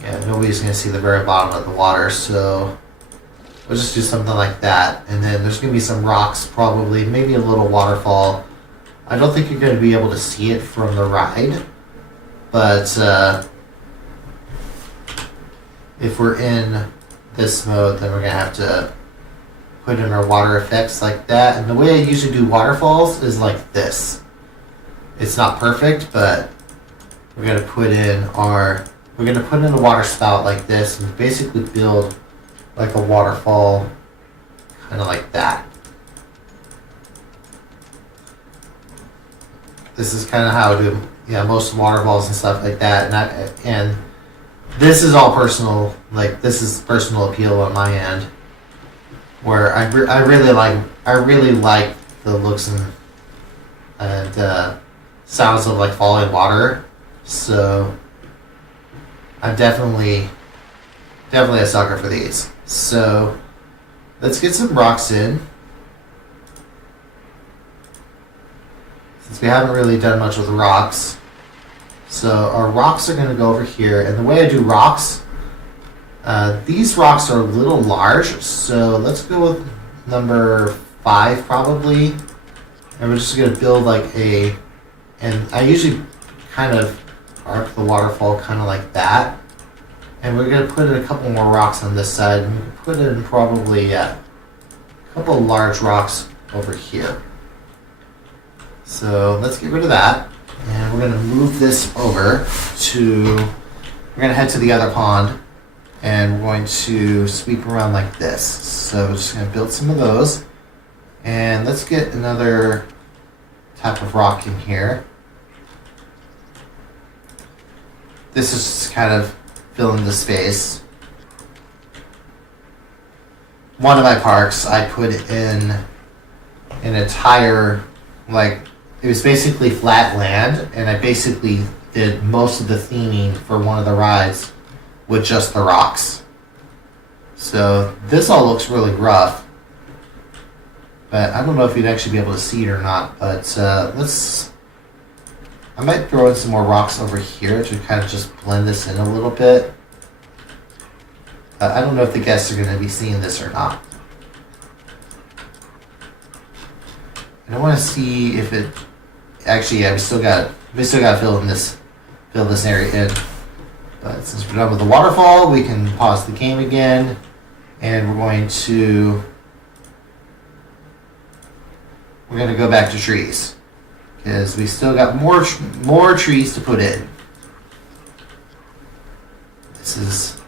Yeah, nobody's going to see the very bottom of the water, so we'll just do something like that. And then there's going to be some rocks, probably, maybe a little waterfall. I don't think you're going to be able to see it from the ride, but if we're in this mode, then we're going to have to put in our water effects like that. And the way I usually do waterfalls is like this. It's not perfect, but we're going to put in a water spout like this and basically build like a waterfall, kind of like that. This is kind of how I do most waterfalls and stuff like that. And this is all personal, like this is personal appeal on my end, where I really like the looks and sounds of like falling water. So I'm definitely a sucker for these. So let's get some rocks in. Since we haven't really done much with rocks. So our rocks are going to go over here. And the way I do rocks, these rocks are a little large. So let's go with number 5 probably. And we're just going to build like and I usually kind of arc the waterfall kind of like that. And we're going to put in a couple more rocks on this side. And we can put in probably a couple of large rocks over here. So let's get rid of that. And we're going to move this over to, we're going to head to the other pond. And we're going to sweep around like this. So we're just going to build some of those. And let's get another type of rock in here. This is just kind of filling the space. One of my parks, I put in an entire, like, it was basically flat land, and I basically did most of the theming for one of the rides with just the rocks. So this all looks really rough, but I don't know if you'd actually be able to see it or not. But I might throw in some more rocks over here to kind of just blend this in a little bit. I don't know if the guests are going to be seeing this or not. And I want to see if it actually, yeah, we still got to fill this area in. But since we're done with the waterfall, we can pause the game again, and we're going to go back to trees because we still got more trees to put in. This is,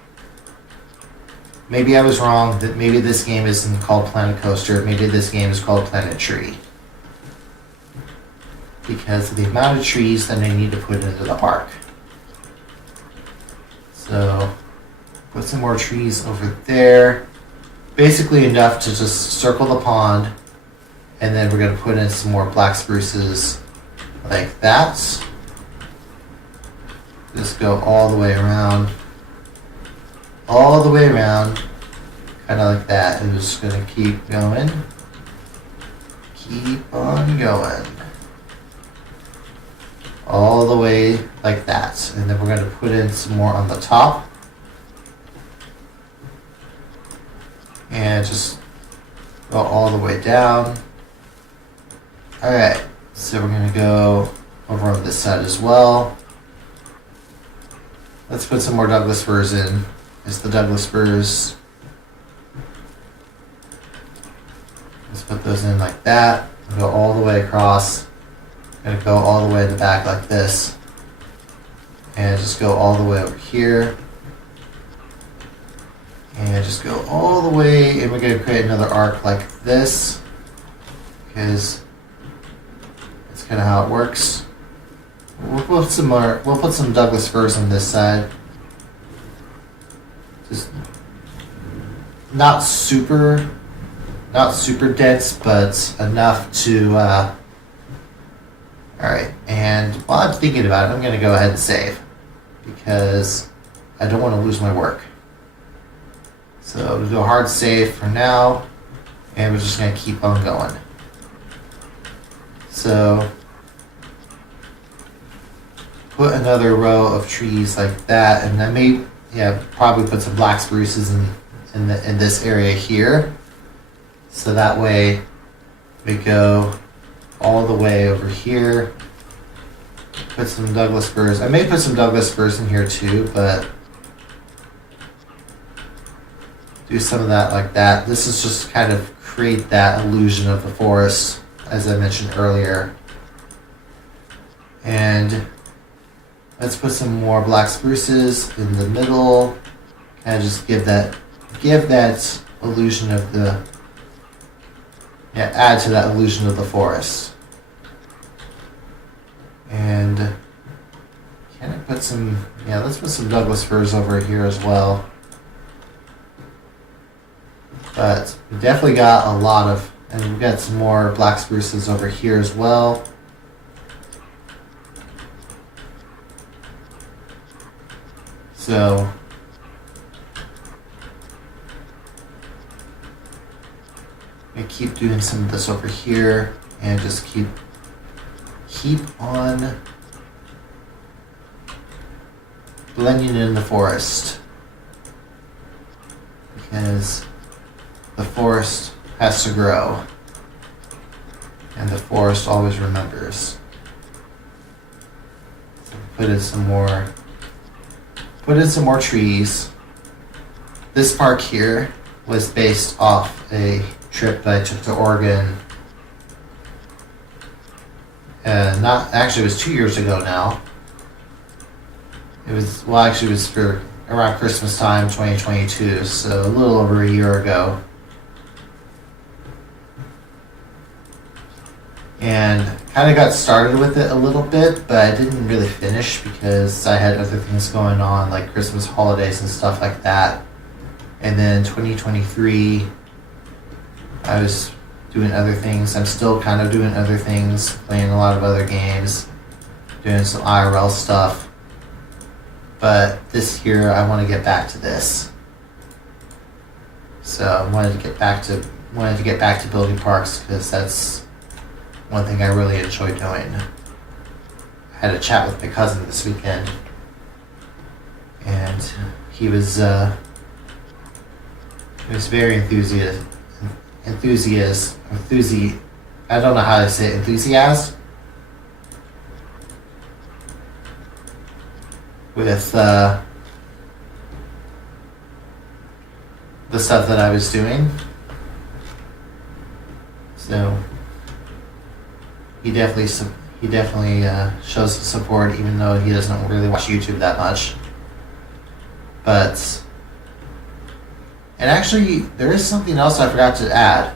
maybe I was wrong, that maybe this game isn't called Planet Coaster, maybe this game is called Planet Tree, because of the amount of trees that I need to put into the park. So put some more trees over there, basically enough to just circle the pond, and then we're going to put in some more black spruces like that. Just go all the way around, kind of like that, and just going to keep going, keep on going, all the way like that. And then we're going to put in some more on the top, and just go all the way down. Alright, so we're going to go over on this side as well. Let's put some more Douglas firs in. There's the Douglas firs. Let's put those in like that. Go all the way across. Gonna go all the way in the back like this. And just go all the way over here. And just go all the way, and we're gonna create another arc like this, because that's kind of how it works. We'll put some Douglas firs on this side. Just not super dense, but enough to. All right, and while I'm thinking about it, I'm going to go ahead and save because I don't want to lose my work. So we'll do a hard save for now, and we're just going to keep on going. So put another row of trees like that, and I may, probably put some black spruces in this area here, so that way we go all the way over here. Put some Douglas firs. I may put some Douglas firs in here too, but do some of that like that. This is just kind of create that illusion of the forest, as I mentioned earlier. And let's put some more black spruces in the middle, and just give that illusion of the, add to that illusion of the forest. And can I put some, let's put some Douglas firs over here as well. But we definitely got a lot of, and we've got some more black spruces over here as well. So I keep doing some of this over here, and just keep on blending in the forest, because the forest has to grow, and the forest always remembers. So put in some more trees. This park here was based off a trip that I took to Oregon. It was 2 years ago now. It was for around Christmas time, 2022, so a little over a year ago. And kind of got started with it a little bit, but I didn't really finish because I had other things going on, like Christmas holidays and stuff like that. And then 2023, I was doing other things. I'm still kind of doing other things, playing a lot of other games, doing some IRL stuff. But this year I want to get back to this. So I wanted to get back to building parks because that's one thing I really enjoy doing. I had a chat with my cousin this weekend, and he was very enthusiastic. I don't know how to say it, enthusiastic with the stuff that I was doing. So he definitely shows support, even though he doesn't really watch YouTube that much. But, and actually, there is something else I forgot to add.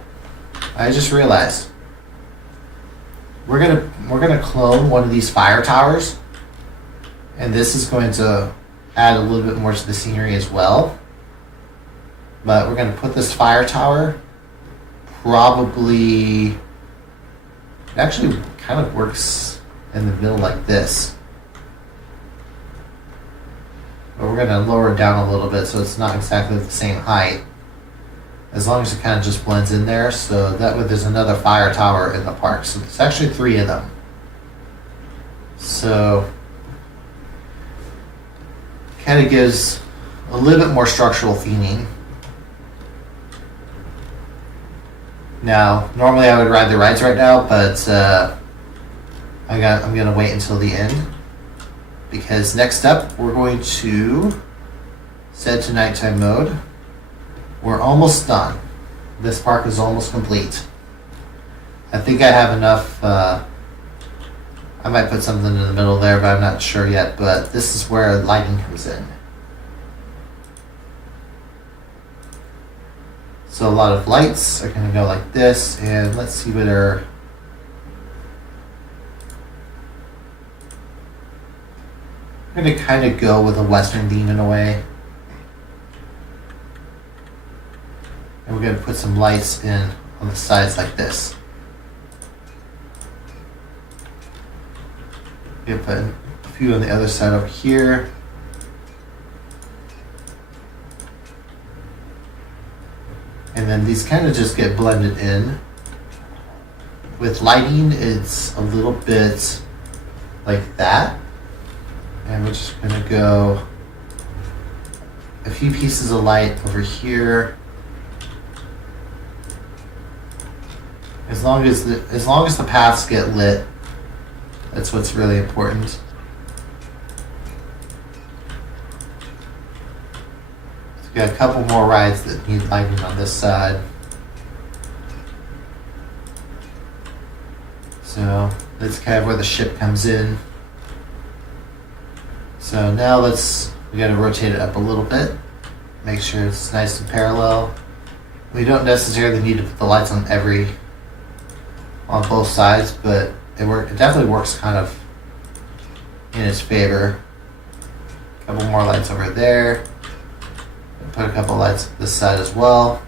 I just realized we're gonna clone one of these fire towers, and this is going to add a little bit more to the scenery as well. But we're gonna put this fire tower probably. It actually kind of works in the middle like this. But we're going to lower it down a little bit so it's not exactly the same height. As long as it kind of just blends in there. So that way there's another fire tower in the park. So there's actually 3 of them. So kind of gives a little bit more structural theming. Now, normally I would ride the rides right now, but I'm gonna wait until the end because next up we're going to set to nighttime mode. We're almost done. This park is almost complete. I think I have enough. I might put something in the middle there, but I'm not sure yet. But this is where lighting comes in. So a lot of lights are going to go like this, and let's see what our. I'm going to kind of go with a Western theme in a way. And we're going to put some lights in on the sides like this. We're going to put a few on the other side over here. And then these kind of just get blended in. With lighting, it's a little bit like that. And we're just going to go a few pieces of light over here. As long as the paths get lit, that's what's really important. Got a couple more rides that need lighting on this side. So that's kind of where the ship comes in. So now we gotta rotate it up a little bit. Make sure it's nice and parallel. We don't necessarily need to put the lights on both sides, but it definitely works kind of in its favor. A couple more lights over there. Put a couple lights this side as well.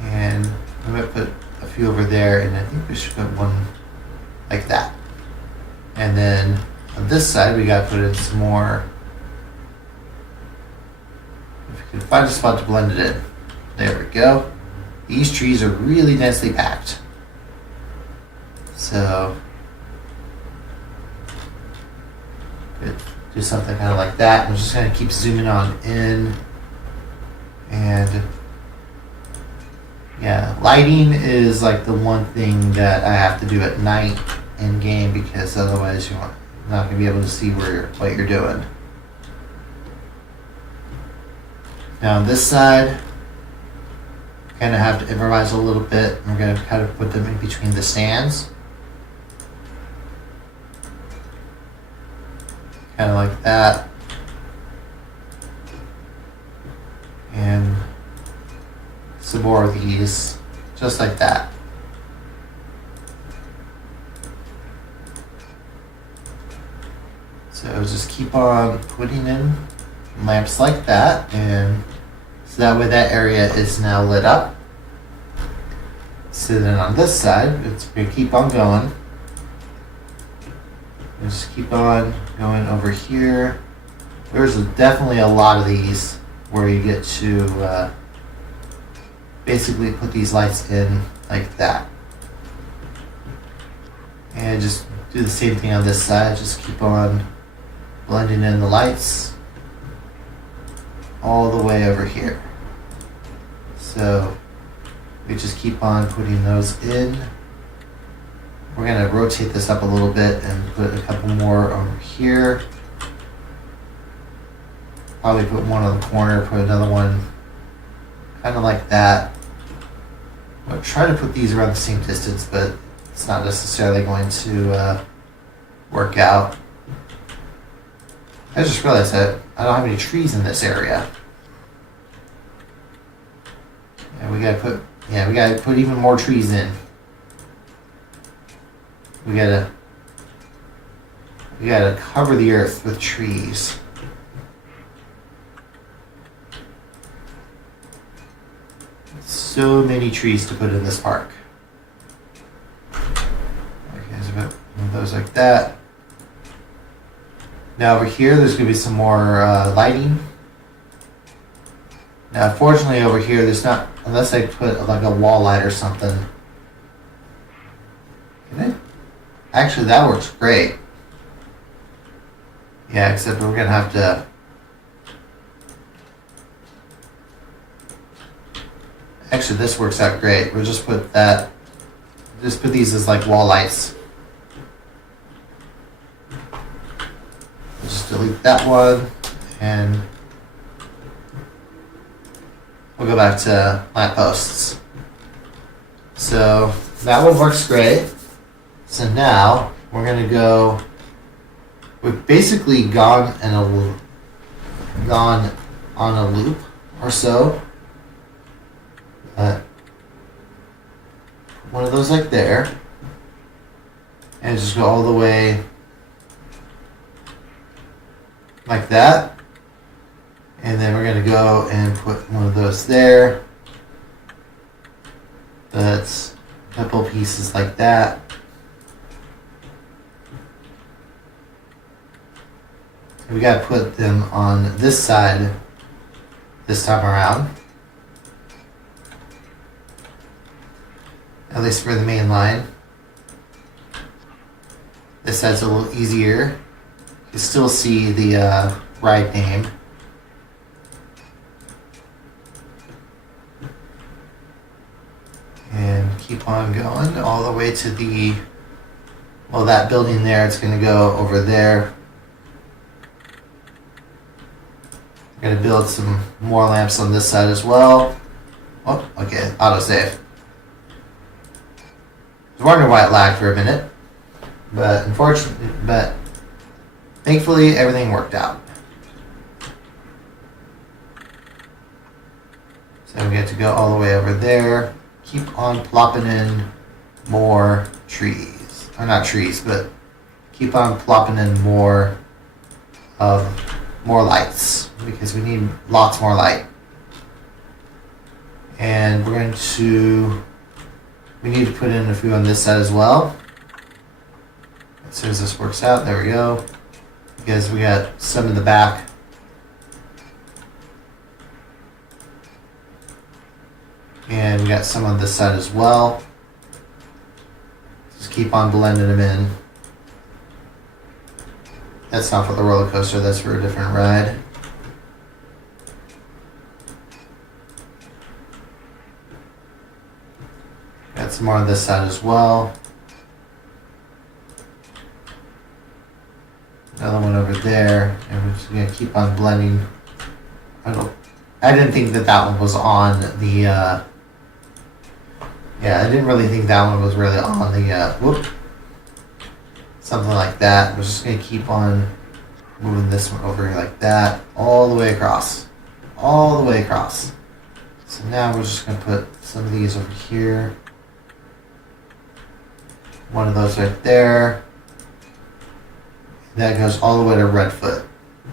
And I'm going to put a few over there, and I think we should put one like that. And then on this side, we got to put in some more. If we can find a spot to blend it in. There we go. These trees are really densely packed. So, good. Do something kind of like that. I'm just going to keep zooming on in. And yeah, lighting is like the one thing that I have to do at night in game because otherwise you're not going to be able to see what you're doing. Now on this side, kind of have to improvise a little bit. We're going to kind of put them in between the stands. Kind of like that. And some more of these, just like that. So just keep on putting in lamps like that, and so that way that area is now lit up. So then on this side, it's going to keep on going. And just keep on going over here. There's definitely a lot of these where you get to basically put these lights in like that. And just do the same thing on this side. Just keep on blending in the lights all the way over here. So we just keep on putting those in. We're going to rotate this up a little bit and put a couple more over here. Probably put one on the corner, put another one kind of like that. I'll try to put these around the same distance, but it's not necessarily going to work out. I just realized that I don't have any trees in this area. And we gotta put even more trees in. We gotta cover the earth with trees. So many trees to put in this park. Okay, so about one of those like that. Now over here, there's gonna be some more lighting. Now, fortunately, over here, there's not, unless I put like a wall light or something. Can I? Actually, that works great. Yeah, except we're gonna have to. Actually, this works out great. We'll just put that. Just put these as like wall lights. We'll just delete that one, and we'll go back to lamp posts. So that one works great. So now we're gonna go. We've basically gone on a loop or so. One of those like there, and just go all the way like that. And then we're gonna go and put one of those there. That's a couple pieces like that. We gotta put them on this side this time around. At least for the main line. This side's a little easier. You can still see the ride name. And keep on going all the way to the, well, that building there, it's going to go over there. I'm going to build some more lamps on this side as well. Oh, okay, autosave. I was wondering why it lagged for a minute, but thankfully everything worked out. So we get to go all the way over there. Keep on plopping in more trees, or not trees, but keep on plopping in more lights because we need lots more light. And we're going to. We need to put in a few on this side as well. As soon as this works out, there we go. Because we got some in the back. And we got some on this side as well. Just keep on blending them in. That's not for the roller coaster, that's for a different ride. Got some more on this side as well. Another one over there, and we're just gonna keep on blending. I didn't think that one was on the. Yeah, I didn't really think that one was really on the. Whoop. Something like that. We're just gonna keep on moving this one over here like that, all the way across, all the way across. So now we're just gonna put some of these over here. One of those right there. That goes all the way to Redfoot.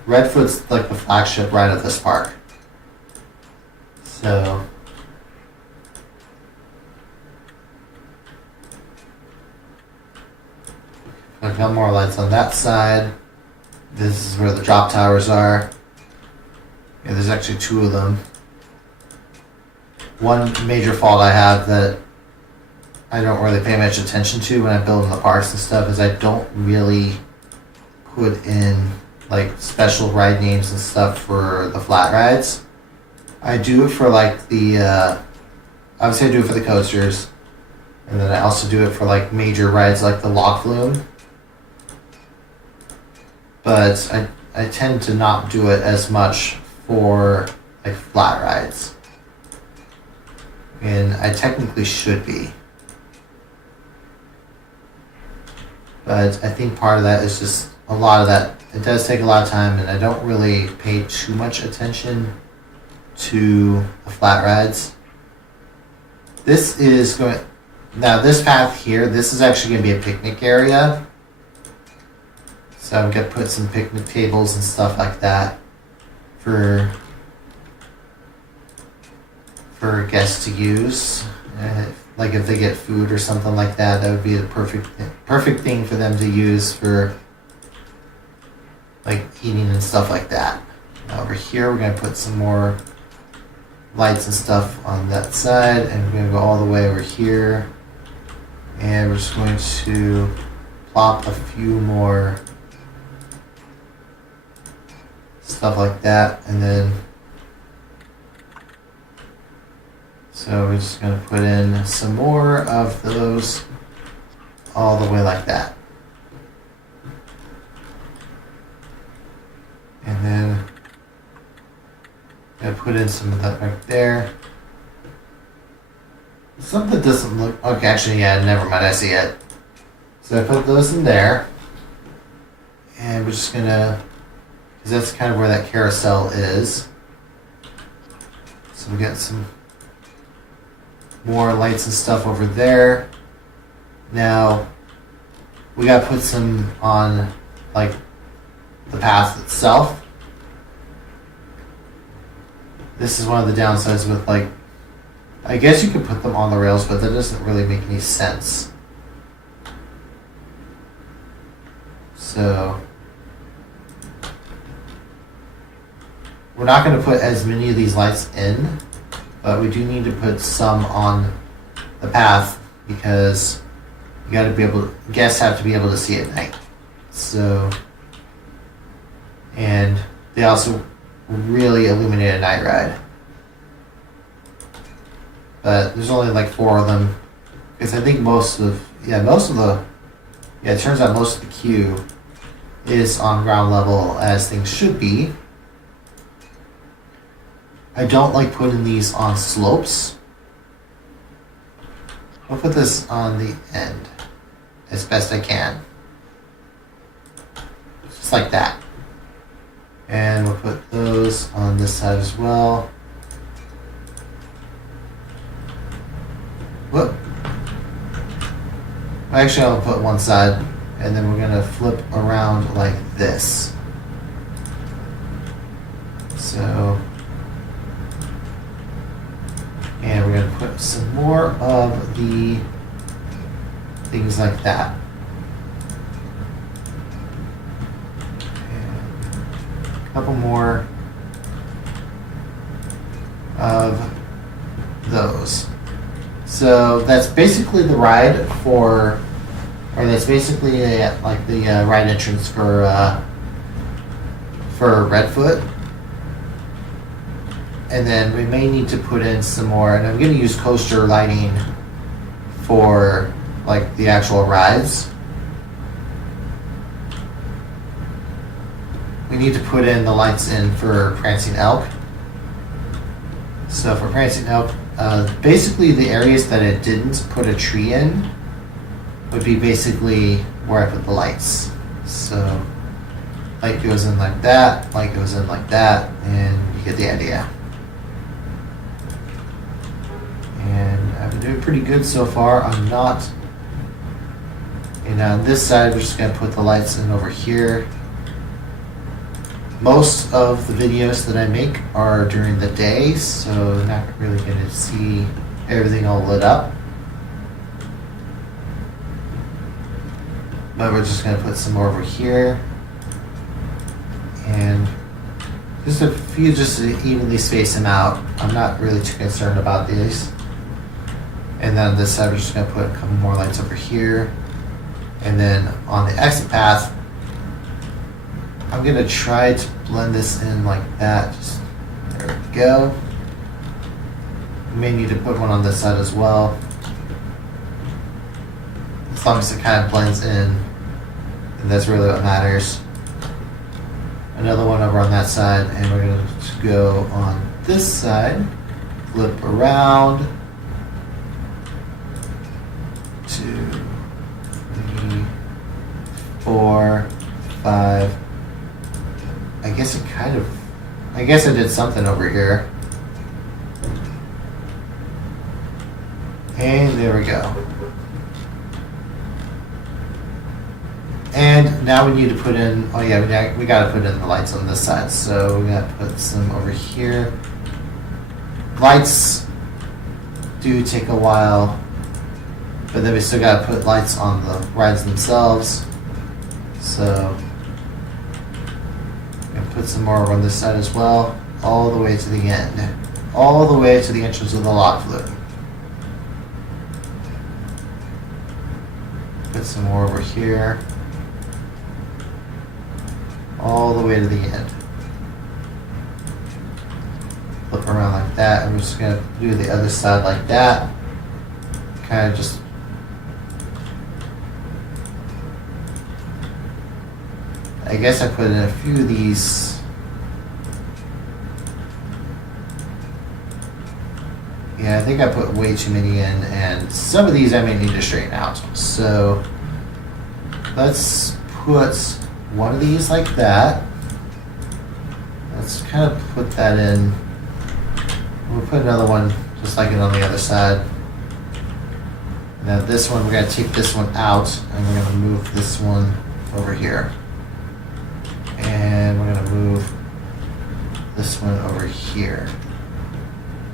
Redfoot's like the flagship ride of this park. So put a couple more lights on that side. This is where the drop towers are. Yeah, there's actually 2 of them. One major fault I have that I don't really pay much attention to when I'm building the parks and stuff is I don't really put in like special ride names and stuff for the flat rides. I do it for like the, obviously I do it for the coasters. And then I also do it for like major rides like the log flume. But I tend to not do it as much for like flat rides. And I technically should be. But I think part of that is just a lot of that. It does take a lot of time, and I don't really pay too much attention to the flat rides. This is going... Now this path here, this is actually going to be a picnic area. So I'm going to put some picnic tables and stuff like that for guests to use. Like if they get food or something like that, that would be the perfect thing for them to use for like eating and stuff like that. Now over here we're going to put some more lights and stuff on that side, and we're going to go all the way over here, and we're just going to plop a few more stuff like that, and then so we're just going to put in some more of those all the way like that. And then I'm going to put in some of that right there. Something doesn't look... Okay, actually, yeah, never mind, I see it. So I put those in there. And we're just going to... Because that's kind of where that carousel is. So we got some more lights and stuff over there. Now, we got to put some on, like, the path itself. This is one of the downsides with, like, I guess you could put them on the rails, but that doesn't really make any sense. So, we're not going to put as many of these lights in, but we do need to put some on the path because you got to be able. Guests have to be able to see at night. So, and they also really illuminate a night ride. But there's only like 4 of them because I think it turns out most of the queue is on ground level as things should be. I don't like putting these on slopes. I'll put this on the end as best I can. Just like that. And we'll put those on this side as well. Whoop. Actually, I'll put one side, and then we're going to flip around like this. So... And we're going to put some more of the things like that. And a couple more of those. So that's basically the ride for, or that's basically like the ride entrance for Redfoot. And then we may need to put in some more, and I'm going to use coaster lighting for like the actual rides. We need to put in the lights in for Prancing Elk. So for Prancing Elk, basically the areas that it didn't put a tree in would be basically where I put the lights. So light goes in like that, light goes in like that, and you get the idea. And I've been doing pretty good so far. I'm not, on this side, we're just going to put the lights in over here. Most of the videos that I make are during the day, so you're not really going to see everything all lit up. but we're just going to put some more over here. And just a few, just to evenly space them out. I'm not really too concerned about these. And then on this side, we're just going to put a couple more lights over here. And then on the exit path, I'm going to try to blend this in like that. Just, there we go. We may need to put one on this side as well. As long as it kind of blends in, and that's really what matters. Another one over on that side, and we're going to go on this side, flip around, 2, 3, 4, 5. I guess I did something over here. And there we go. And now we need to put in, oh yeah, we got to put in the lights on this side. So we got to put some over here. Lights do take a while, but then we still got to put lights on the rides themselves. So I'm going to put some more on this side as well, all the way to the end. All the way to the entrance of the log flume. Put some more over here. All the way to the end. Flip around like that, and we're just going to do the other side like that. Kind of just I guess I put in a few of these. Yeah, I think I put way too many in, and some of these I may need to straighten out. So let's put one of these like that. Let's kind of put that in. We'll put another one just like it on the other side. Now this one, we're going to take this one out, and we're going to move this one over here. And we're going to move this one over here.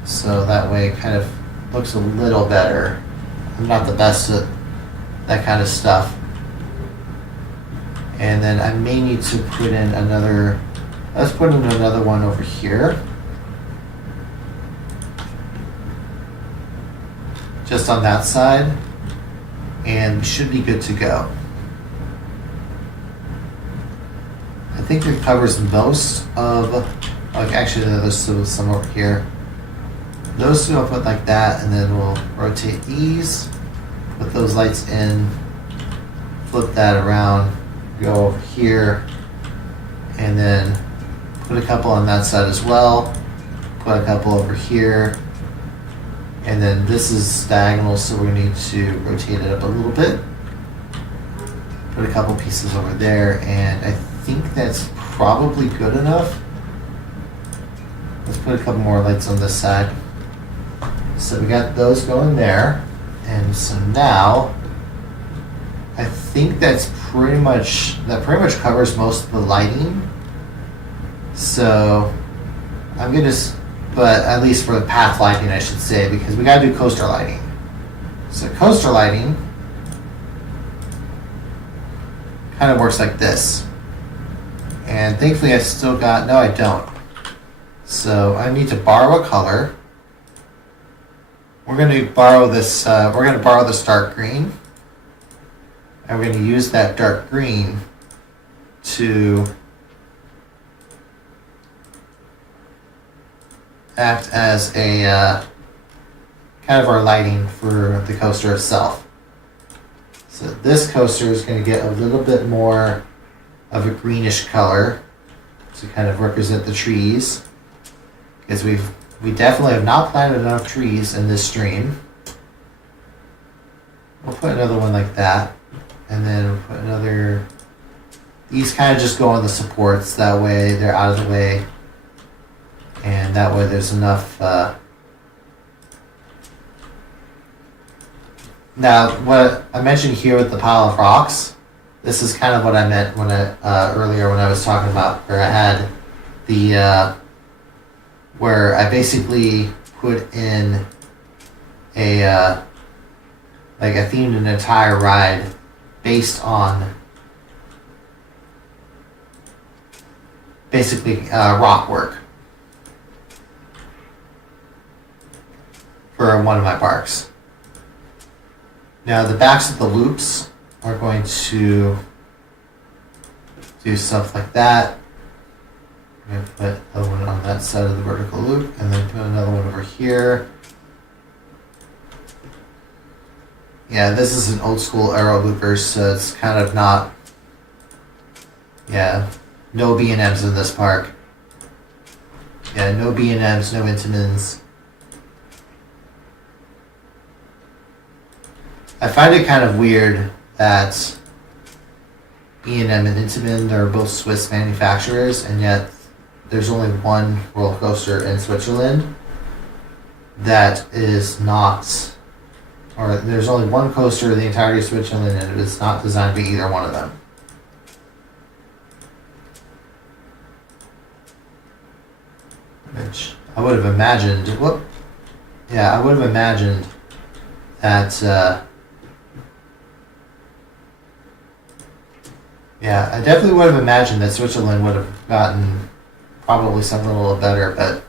So that way it kind of looks a little better. I'm not the best at that kind of stuff. And then I may need to put in another, let's put in another one over here. Just on that side. And we should be good to go. I think it covers most of, like actually there's some over here. Those two I'll put like that, and then we'll rotate these, put those lights in, flip that around, go over here, and then put a couple on that side as well, put a couple over here, and then this is diagonal, so we're going to need to rotate it up a little bit. Put a couple pieces over there, and I think that's probably good enough. Let's put a couple more lights on this side. So we got those going there, and so now I think that pretty much covers most of the lighting. So I'm gonna, but at least for the path lighting, I should say, because we gotta do coaster lighting. So coaster lighting kind of works like this, and thankfully I still got, no I don't. So I need to borrow a color. We're going to borrow this. We're going to borrow this dark green, and we're going to use that dark green to act as a kind of our lighting for the coaster itself. So this coaster is going to get a little bit more of a greenish color to kind of represent the trees, because we definitely have not planted enough trees in this stream. We'll put another one like that, and then we'll put another. These kind of just go on the supports, that way they're out of the way, and that way there's enough. Now, what I mentioned here with the pile of rocks, this is kind of what I meant when earlier when I was talking about where I had the. Where I basically put in a like I themed an entire ride based on basically rock work for one of my parks. Now the backs of the loops are going to do stuff like that. I'm going to put another one on that side of the vertical loop and then put another one over here. Yeah, this is an old school arrow looper, so it's kind of not, yeah, no B&Ms in this park. Yeah, no B&Ms, no Intamins. I find it kind of weird that B&M and Intamin are both Swiss manufacturers, and yet there's only one roller coaster in Switzerland that is not, or there's only one coaster in the entirety of Switzerland, and it is not designed to be either one of them. Which I would have imagined, I would have imagined that, I definitely would have imagined that Switzerland would have gotten probably something a little better, but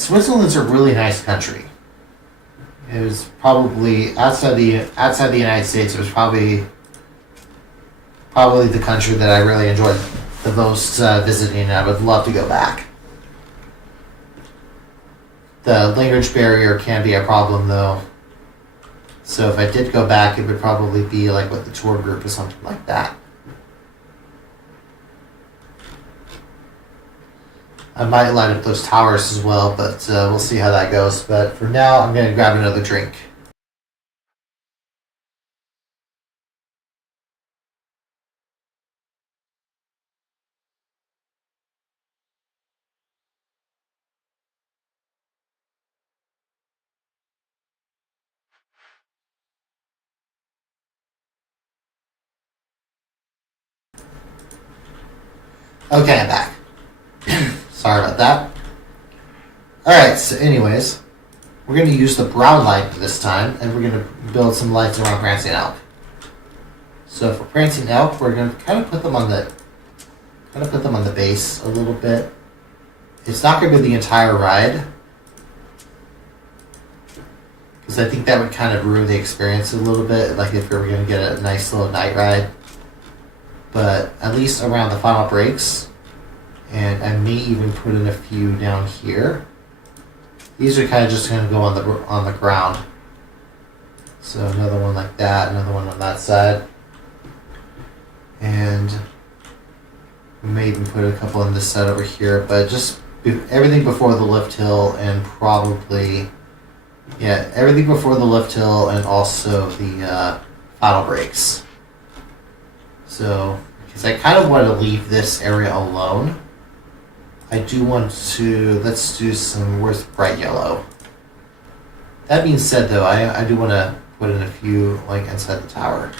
Switzerland's a really nice country. It was probably outside the United States. It was probably the country that I really enjoyed the most visiting, and I would love to go back. The language barrier can be a problem, though. So if I did go back, it would probably be like with the tour group or something like that. I might light up those towers as well, but we'll see how that goes. But for now, I'm going to grab another drink. Okay, I'm back. Sorry about that. Alright, so anyways, we're going to use the brown light this time, and we're going to build some lights around Prancing Elk. So for Prancing Elk, we're going to kind of put them on the base a little bit. It's not going to be the entire ride, because I think that would kind of ruin the experience a little bit, like if we were going to get a nice little night ride. But at least around the final breaks, and I may even put in a few down here. These are kind of just going to go on the ground. So another one like that, another one on that side, and we may even put a couple on this side over here. But just everything before the lift hill, and probably everything before the lift hill, and also the final breaks. So, because I kind of want to leave this area alone, I do want to, let's do some, where's bright yellow? That being said though, I do want to put in a few like inside the tower.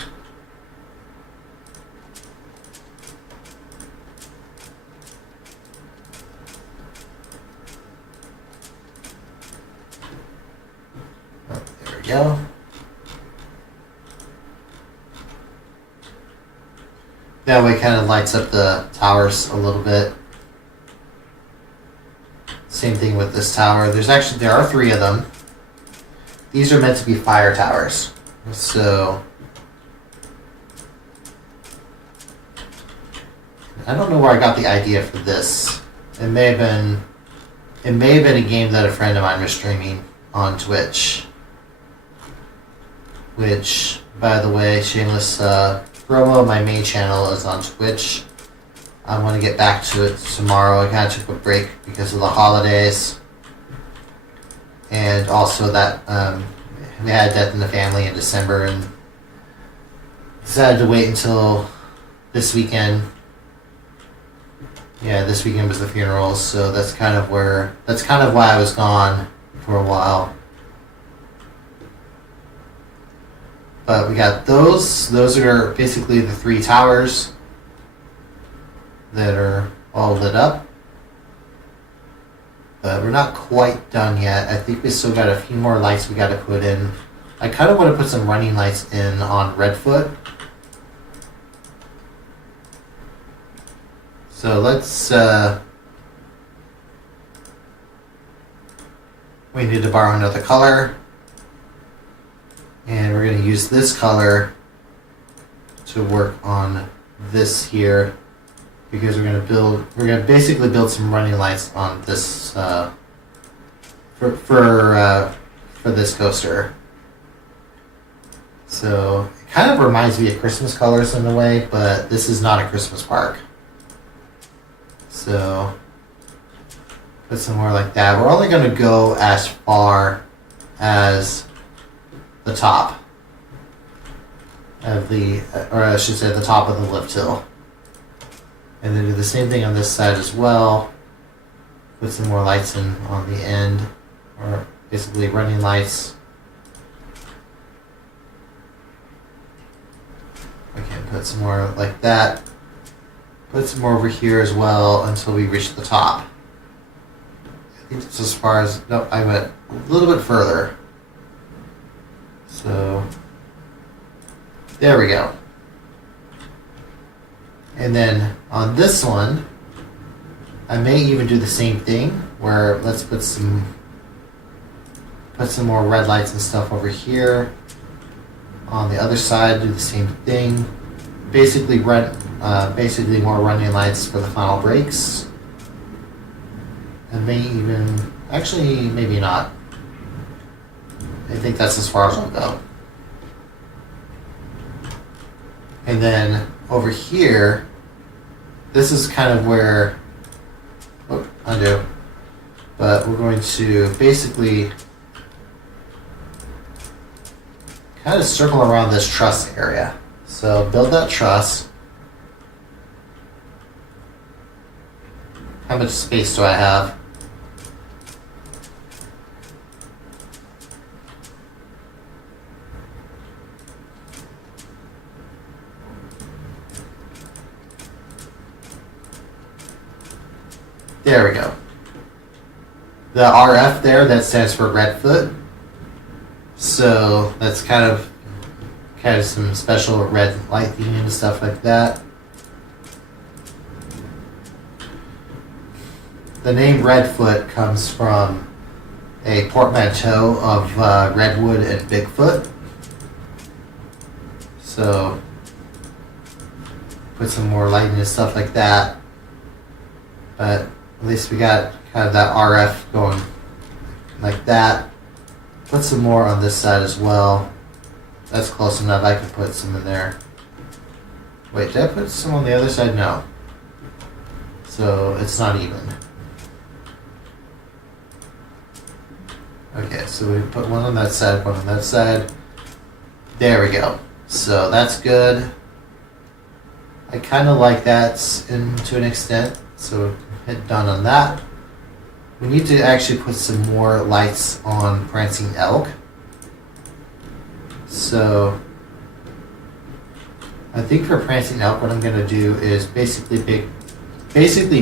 Oh, there we go. That way it kind of lights up the towers a little bit. Same thing with this tower. There are 3 of them. These are meant to be fire towers. So I don't know where I got the idea for this. It may have been a game that a friend of mine was streaming on Twitch. Which, by the way, shameless promo, my main channel is on Twitch. I want to get back to it tomorrow. I kind of took a break because of the holidays. And also that we had a death in the family in December, and decided to wait until this weekend. Yeah, this weekend was the funeral, so that's kind of why I was gone for a while. But we got those. Those are basically the 3 towers that are all lit up. But we're not quite done yet. I think we still got a few more lights we got to put in I kind of want to put some running lights in on Redfoot. So let's, we need to borrow another color. And we're going to use this color to work on this here, because we're going to basically build some running lights on this, for this coaster. So it kind of reminds me of Christmas colors in a way, but this is not a Christmas park. So put some more like that. We're only going to go as far as the top of the, or I should say the top of the lift hill. And then do the same thing on this side as well. Put some more lights in on the end, or basically running lights. Okay, put some more like that. Put some more over here as well until we reach the top. I think it's as far as, no, I went a little bit further. So, there we go. And then on this one, I may even do the same thing, where let's put some more red lights and stuff over here. On the other side, do the same thing. Basically more running lights for the final brakes. And may even, actually, maybe not. I think that's as far as I'll go. And then over here, this is kind of where, oh, undo. But we're going to basically kind of circle around this truss area. So build that truss. How much space do I have? There we go. The RF there, that stands for Redfoot. So that's kind of some special red light theming and stuff like that. The name Redfoot comes from a portmanteau of Redwood and Bigfoot. So put some more lighting and stuff like that. But at least we got kind of that RF going like that. Put some more on this side as well. That's close enough. I can put some in there. Wait, did I put some on the other side? No. So it's not even. Okay, so we put one on that side, one on that side. There we go. So that's good. I kind of like that to an extent. So hit done on that. We need to actually put some more lights on Prancing Elk. So I think for Prancing Elk, what I'm going to do is basically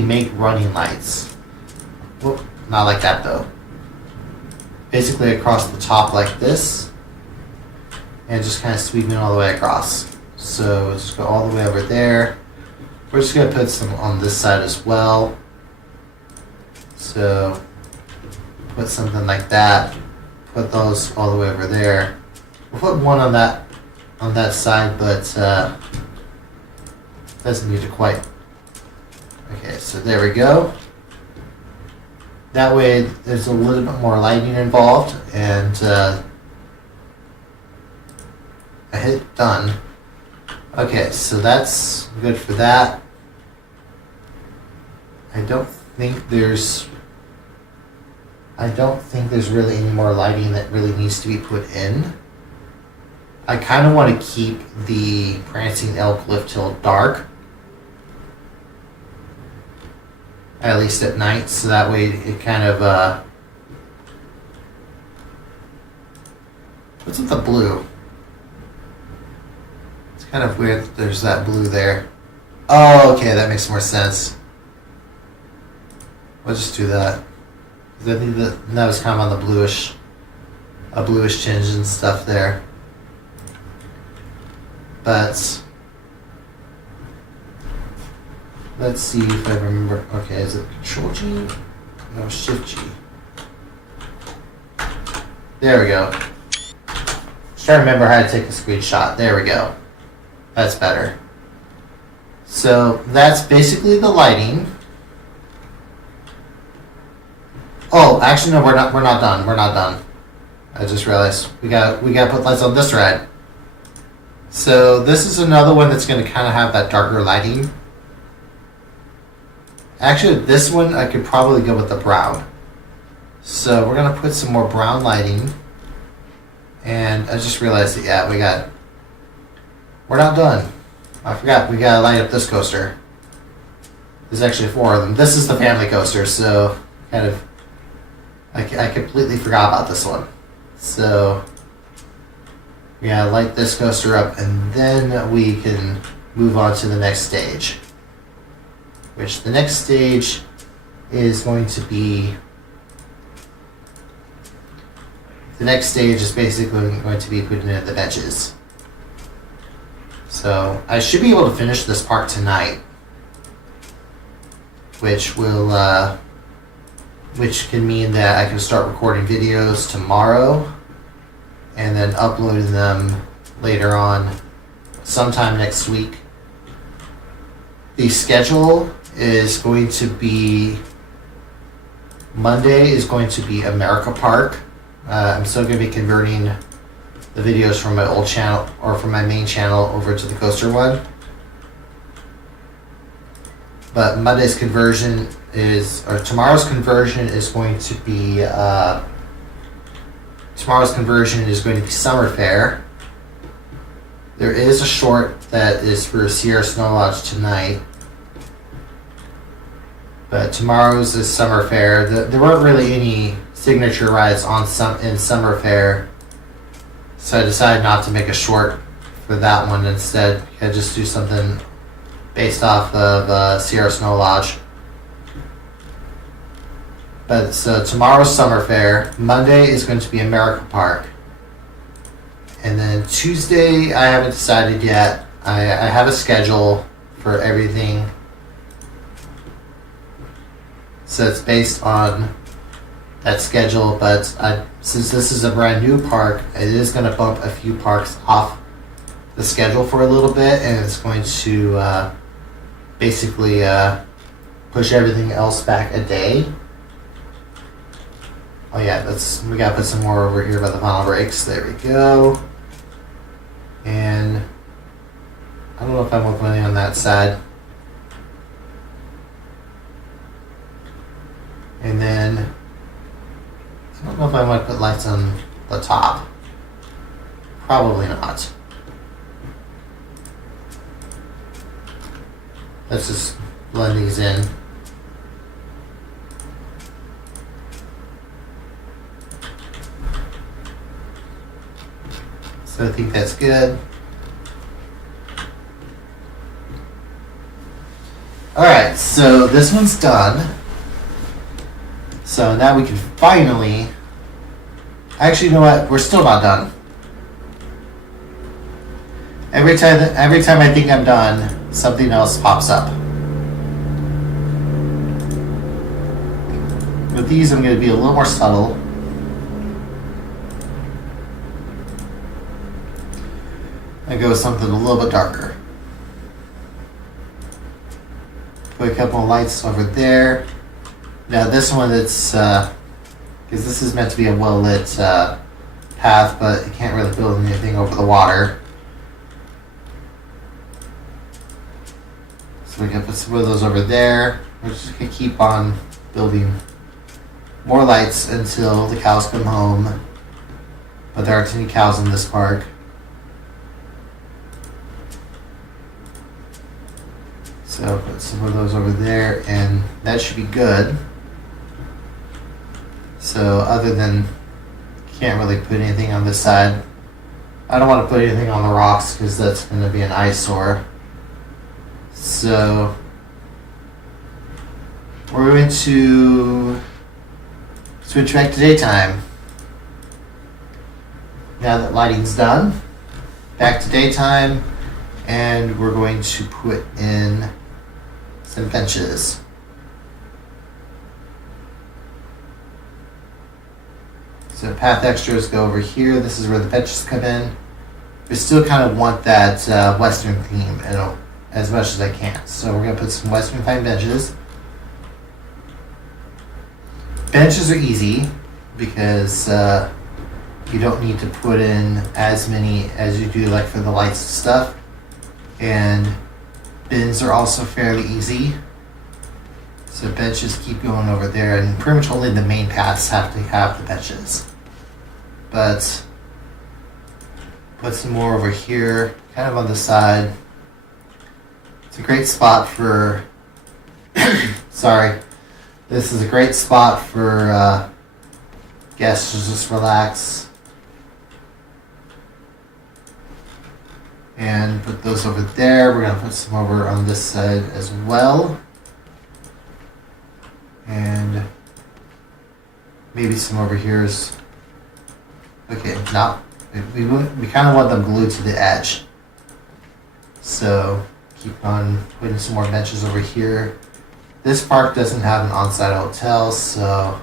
make running lights. Whoop, not like that though. Basically across the top like this, and just kind of sweeping it all the way across. So just go all the way over there. We're just going to put some on this side as well. So put something like that. Put those all the way over there. We'll put one on that side, but doesn't need to quite. Okay, so there we go. That way there's a little bit more lighting involved, and I hit done. Okay, so that's good for that. I don't think there's really any more lighting that really needs to be put in. I kind of want to keep the Prancing Elk lift hill dark, at least at night, so that way it kind of what's with the blue? It's kind of weird that there's that blue there. Oh, okay, that makes more sense. We'll just do that. I think that was kind of on the bluish a bluish tinge and stuff there. But let's see if I remember. Okay, is it Control G? No, Shift G. There we go. Just trying to remember how to take a screenshot. There we go. That's better. So that's basically the lighting. Oh, actually no, we're not done. We're not done. I just realized we got to put lights on this ride. So this is another one that's going to kind of have that darker lighting. Actually, this one I could probably go with the brown. So we're going to put some more brown lighting. And I just realized that, yeah, we're not done. I forgot, we got to light up this coaster. There's actually 4 of them. This is the family coaster, so kind of, I completely forgot about this one. So we got to light this coaster up, and then we can move on to the next stage. Which the next stage is going to be... The next stage is basically going to be putting in the benches. So I should be able to finish this park tonight, which will, which can mean that I can start recording videos tomorrow and then uploading them later on, sometime next week. The schedule is going to be Monday is going to be America Park. I'm still going to be converting the videos from my old channel or from my main channel over to the coaster one. But Monday's conversion is, or tomorrow's conversion is going to be, Summer Fair. There is a short that is for Sierra Snow Lodge tonight. But tomorrow's is Summer Fair. There weren't really any signature rides in Summer Fair, so I decided not to make a short for that one. Instead, I just do something based off of Sierra Snow Lodge. But so tomorrow's Summer Fair. Monday is going to be America Park, and then Tuesday I haven't decided yet. I have a schedule for everything, so it's based on that schedule, but since this is a brand new park, it is going to bump a few parks off the schedule for a little bit, and it's going to basically push everything else back a day. Oh yeah, we got to put some more over here by the final brakes. There we go. And I don't know if I'm working on that side. And then I don't know if I might put lights on the top. Probably not. Let's just blend these in. So I think that's good. Alright, so this one's done. So now we can finally... Actually, you know what? We're still not done. Every time I think I'm done, something else pops up. With these, I'm going to be a little more subtle. And go with something a little bit darker. Put a couple of lights over there. Now this one, it's because this is meant to be a well-lit path, but you can't really build anything over the water. So we can put some of those over there. We're just gonna keep on building more lights until the cows come home. But there aren't any cows in this park. So put some of those over there, and that should be good. So other than, can't really put anything on this side. I don't want to put anything on the rocks because that's going to be an eyesore. So we're going to switch back to daytime. Now that lighting's done, back to daytime, and we're going to put in some benches. So path extras go over here. This is where the benches come in. We still kind of want that Western theme as much as I can. So we're going to put some Western theme benches. Benches are easy because you don't need to put in as many as you do like for the lights and stuff. And bins are also fairly easy. So benches keep going over there, and pretty much only the main paths have to have the benches. But put some more over here, kind of on the side. It's a great spot for, sorry, this is a great spot for guests to just relax. And put those over there. We're going to put some over on this side as well. And maybe some over here is, okay, now we kind of want them glued to the edge. So keep on putting some more benches over here. This park doesn't have an on-site hotel, so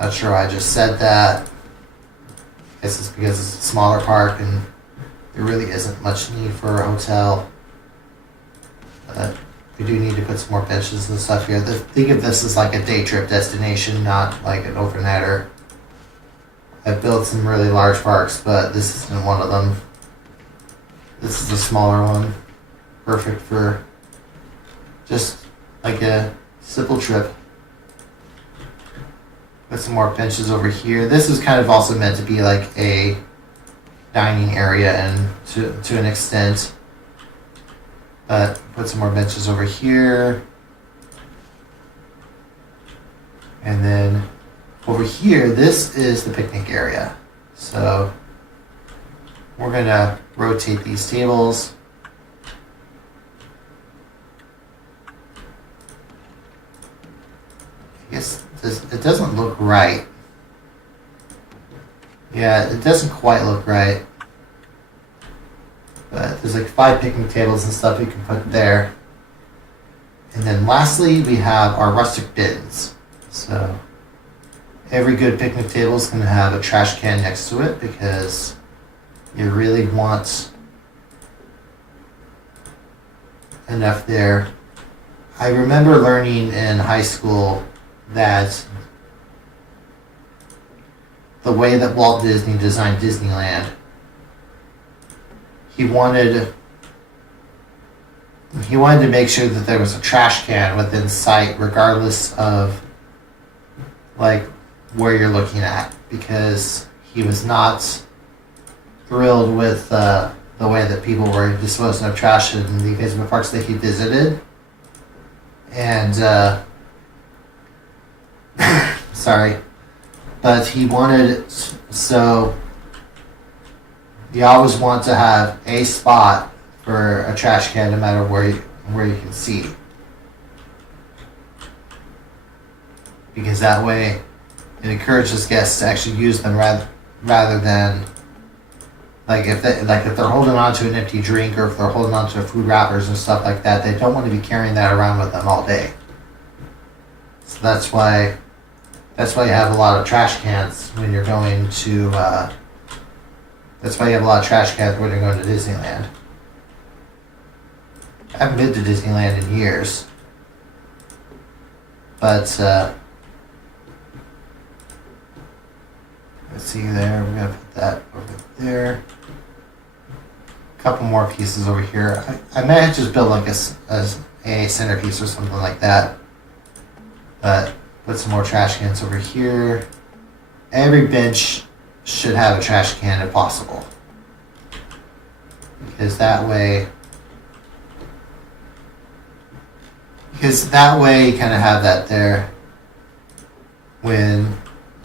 not sure why I just said that. I guess it's because it's a smaller park and there really isn't much need for a hotel. But we do need to put some more benches and stuff here. Think of this as like a day trip destination, not like an overnighter. I've built some really large parks, but this isn't one of them. This is a smaller one. Perfect for just like a simple trip. Put some more benches over here. This is kind of also meant to be like a dining area and to an extent. But put some more benches over here. And then over here, this is the picnic area. So we're going to rotate these tables. I guess it doesn't look right. Yeah, it doesn't quite look right. But there's like 5 picnic tables and stuff you can put there. And then lastly, we have our rustic bins. So every good picnic table is going to have a trash can next to it because you really want enough there. I remember learning in high school that the way that Walt Disney designed Disneyland, he wanted to make sure that there was a trash can within sight regardless of like where you're looking at, because he was not thrilled with the way that people were disposing of trash in the amusement parks that he visited. And sorry, but he wanted, so you always want to have a spot for a trash can no matter where you can see, because that way it encourages guests to actually use them rather than like if they're holding on to an empty drink or if they're holding on to food wrappers and stuff like that, they don't want to be carrying that around with them all day. So that's why you have a lot of trash cans when you're going to that's why you have a lot of trash cans when you're going to Disneyland. I haven't been to Disneyland in years, but let's see there. We're gonna put that over there. A couple more pieces over here. I might just build like a centerpiece or something like that. But put some more trash cans over here. Every bench should have a trash can if possible, because that way you kind of have that there when.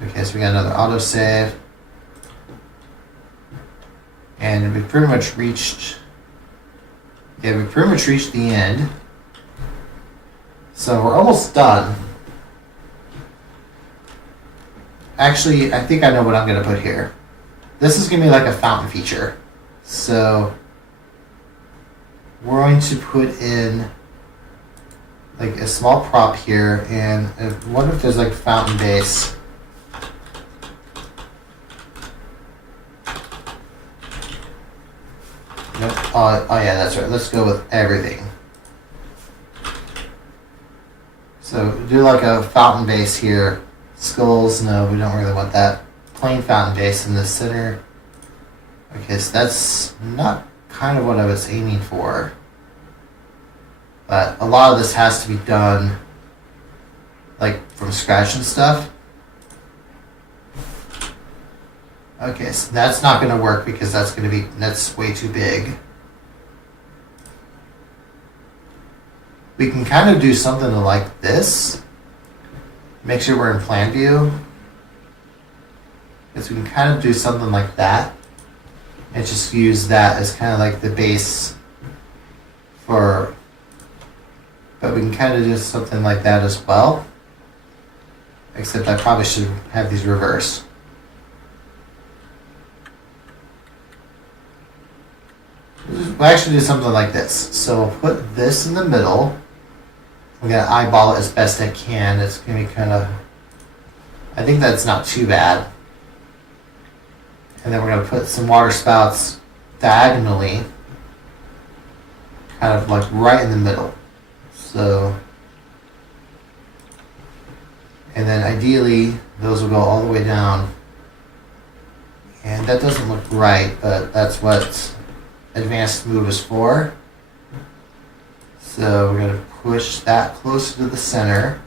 Okay, so we got another autosave. And we pretty much reached the end. So we're almost done. Actually, I think I know what I'm going to put here. this is going to be like a fountain feature. So we're going to put in like a small prop here, and I wonder if there's like fountain base. Nope. Oh yeah, that's right. Let's go with everything. So do like a fountain base here. Skulls, no, we don't really want that. Plain fountain base in the center. Okay, so that's not kind of what I was aiming for. But a lot of this has to be done like from scratch and stuff. Okay, so that's not going to work because that's way too big. We can kind of do something like this. Make sure we're in plan view. Because we can kind of do something like that. And just use that as kind of like the base for, but we can kind of do something like that as well. Except I probably should have these reversed. We'll actually do something like this. So we'll put this in the middle. I'm going to eyeball it as best I can. It's going to be kind of, I think that's not too bad. And then we're going to put some water spouts diagonally, kind of like right in the middle. So, and then ideally, those will go all the way down. And that doesn't look right, but that's what advanced move is for. So we're going to push that closer to the center.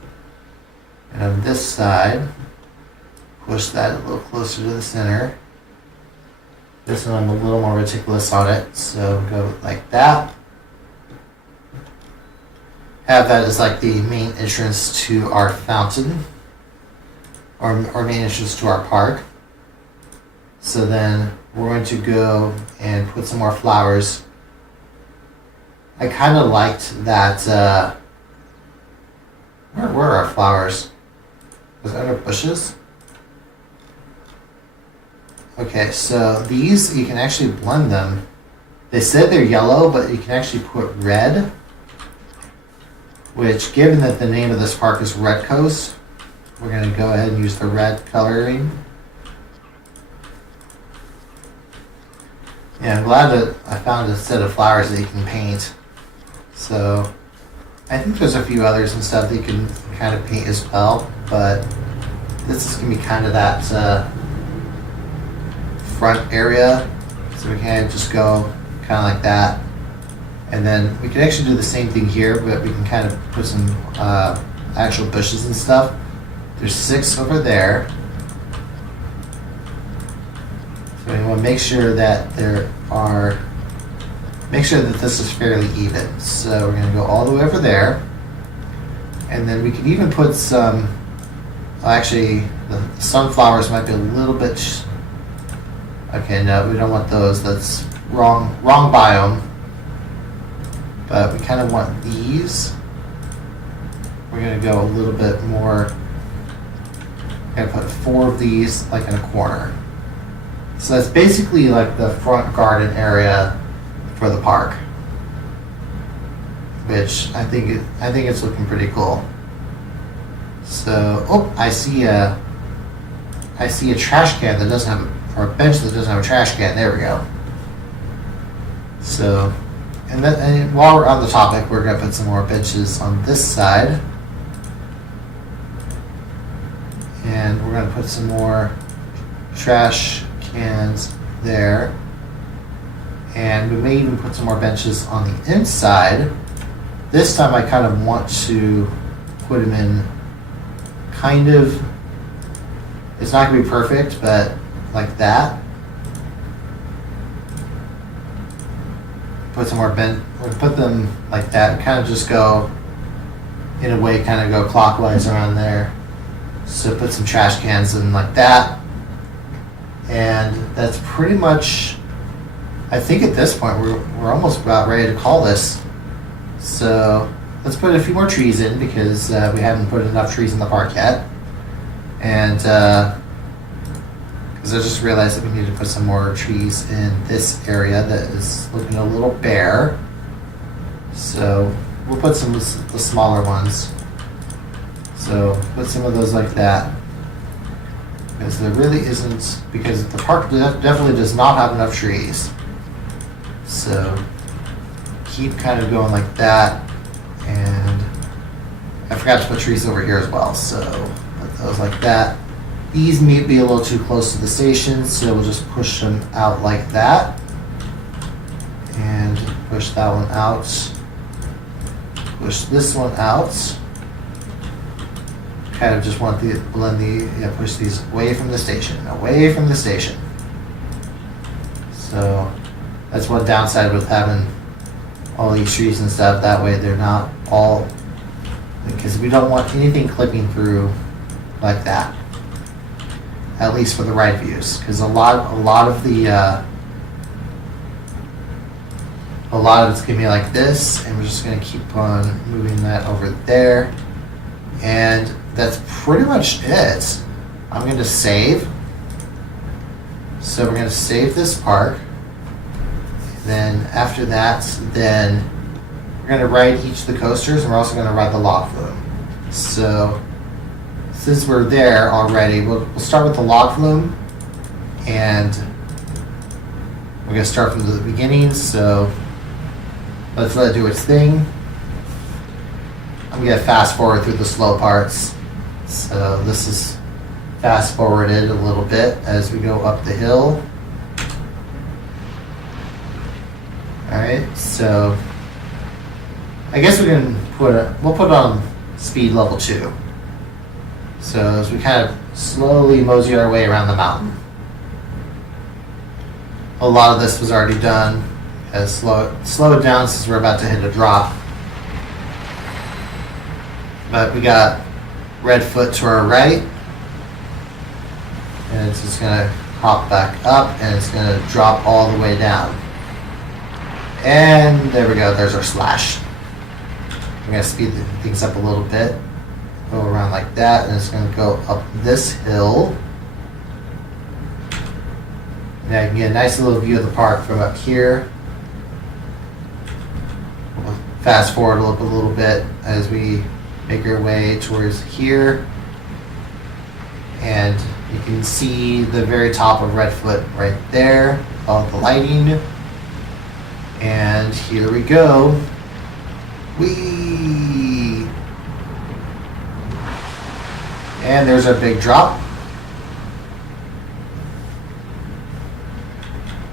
And on this side, push that a little closer to the center. This one I'm a little more meticulous on it, so we'll go like that. Have that as like the main entrance to our fountain, or main entrance to our park. So then we're going to go and put some more flowers. I kind of liked that, where were our flowers? Was it under bushes? Okay, so these, you can actually blend them. They said they're yellow, but you can actually put red. Which, given that the name of this park is Red Coast, we're going to go ahead and use the red coloring. Yeah, I'm glad that I found a set of flowers that you can paint. So, I think there's a few others and stuff that you can kind of paint as well, but this is going to be kind of that front area, so we can just go kind of like that, and then we can actually do the same thing here, but we can kind of put some actual bushes and stuff. There's 6 over there, so we want to make sure that make sure that this is fairly even. So we're going to go all the way over there, and then we can even put some, actually the sunflowers might be a little bit. Okay, no, we don't want those. That's wrong biome. But we kind of want these. We're going to go a little bit more. We're going to put 4 of these like in a corner. So that's basically like the front garden area for the park, which I think it's looking pretty cool. So, oh, I see a trash can that doesn't have or a bench that doesn't have a trash can. There we go. So, and while we're on the topic, we're going to put some more benches on this side. And we're going to put some more trash cans there. And we may even put some more benches on the inside. This time I kind of want to put them in kind of, it's not going to be perfect, but like that. Put some more put them like that, and kind of just go in a way, kind of go clockwise around there. So put some trash cans in like that, and that's pretty much. I think at this point we're almost about ready to call this. So let's put a few more trees in because we haven't put enough trees in the park yet, and because I just realized that we need to put some more trees in this area that is looking a little bare. So we'll put some of the smaller ones. So put some of those like that. Because there really isn't, because the park definitely does not have enough trees. So keep kind of going like that. And I forgot to put trees over here as well, so put those like that. These may be a little too close to the station, so we'll just push them out like that. And push that one out. Push this one out. Kind of just want to blend push these away from the station, away from the station. So that's one downside with having all these trees and stuff. That way they're not all, because we don't want anything clipping through like that. At least for the right views, because a lot of it's gonna be like this, and we're just gonna keep on moving that over there. And that's pretty much it. I'm going to save. So we're going to save this park. Then after that, then we're going to ride each of the coasters, and we're also going to ride the log flume. So since we're there already, we'll start with the log flume, and we're going to start from the beginning. So let's let it do its thing. I'm going to fast forward through the slow parts. So this is fast forwarded a little bit as we go up the hill. Alright, so I guess we'll put on speed level 2. So as we kind of slowly mosey our way around the mountain. A lot of this was already done. Slow it down since we're about to hit a drop. But we got Redfoot to our right, and it's just going to hop back up, and it's going to drop all the way down. And there we go, there's our splash. We're going to speed things up a little bit, go around like that, and it's going to go up this hill. And I can get a nice little view of the park from up here. We'll fast forward a little bit as we make your way towards here, and you can see the very top of Redfoot right there, all the lighting. And here we go. Whee! And there's our big drop.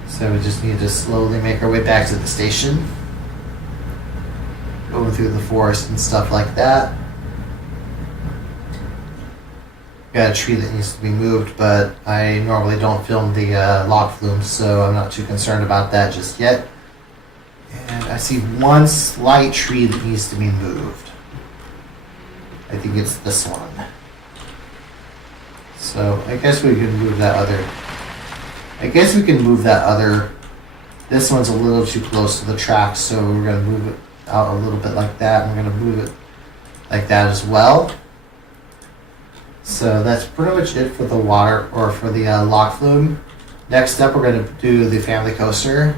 So we just need to slowly make our way back to the station, going through the forest and stuff like that. Got a tree that needs to be moved, but I normally don't film the log flumes, so I'm not too concerned about that just yet. And I see one slight tree that needs to be moved. I think it's this one. So I guess we can move that other. This one's a little too close to the track, so we're going to move it out a little bit like that. And we're going to move it like that as well. So that's pretty much it for the log flume. Next up, we're going to do the family coaster.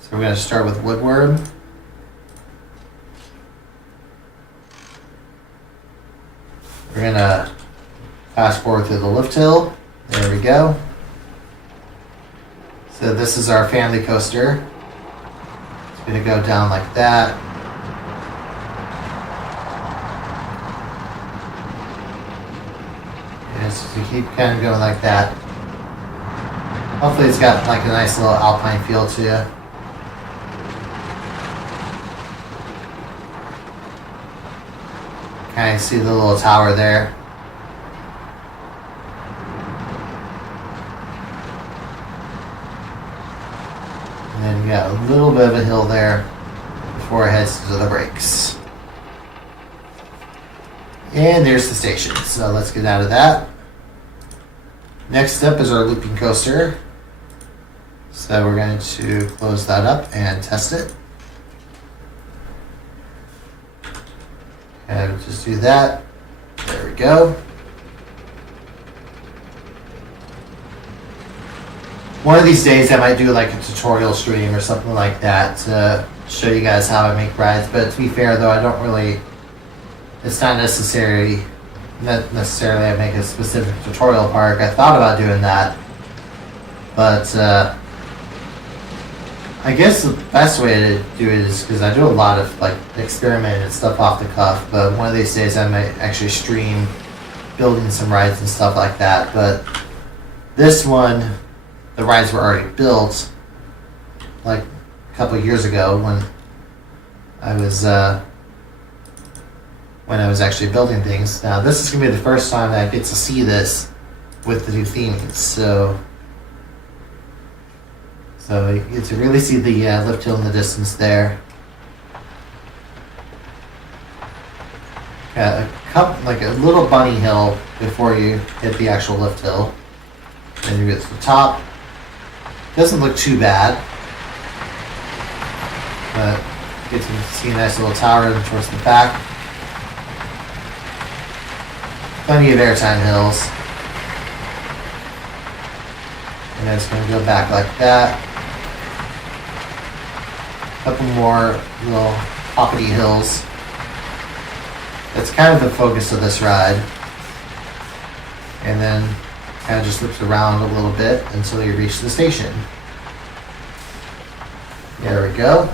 So we're going to start with Woodward. We're going to fast forward through the lift hill. There we go. So this is our family coaster. It's going to go down like that. So keep kind of going like that. Hopefully it's got like a nice little alpine feel to you. Kind of see the little tower there. And then you got a little bit of a hill there before it heads to the brakes. And there's the station. So let's get out of that. Next up is our looping coaster. So we're going to close that up and test it. And just do that. There we go. one of these days I might do like a tutorial stream or something like that to show you guys how I make rides. But to be fair though, I don't really, it's not necessarily I make a specific tutorial park. I thought about doing that, but I guess the best way to do it is, because I do a lot of like experimenting and stuff off the cuff, but one of these days I might actually stream building some rides and stuff like that. But this one, the rides were already built like a couple of years ago when I was actually building things. Now this is gonna be the first time that I get to see this with the new theming, so you get to really see the lift hill in the distance there. Got like a little bunny hill before you hit the actual lift hill. Then you get to the top. Doesn't look too bad, but you get to see a nice little tower towards the back. Plenty of airtime hills. And then it's going to go back like that. A couple more little hoppity hills. That's kind of the focus of this ride. And then kind of just loops around a little bit until you reach the station. There we go.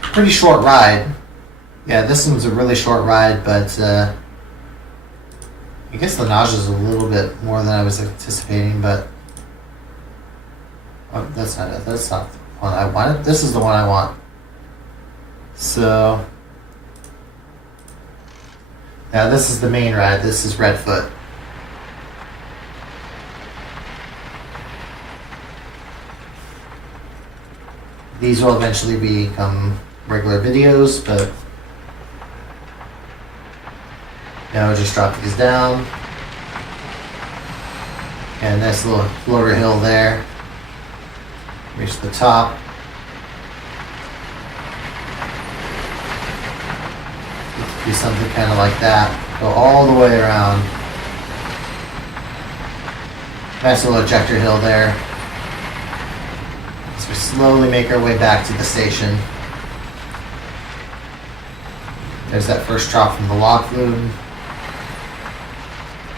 Pretty short ride. Yeah, this one's a really short ride, but I guess the nausea is a little bit more than I was anticipating, but oh, that's not it. That's not the one I wanted. This is the one I want. So now this is the main ride. This is Redfoot. These will eventually become regular videos, but now I'll just drop these down. And nice little floater hill there. Reach the top. Do something kind of like that. Go all the way around. Nice little ejector hill there. So we slowly make our way back to the station. There's that first drop from the log flume.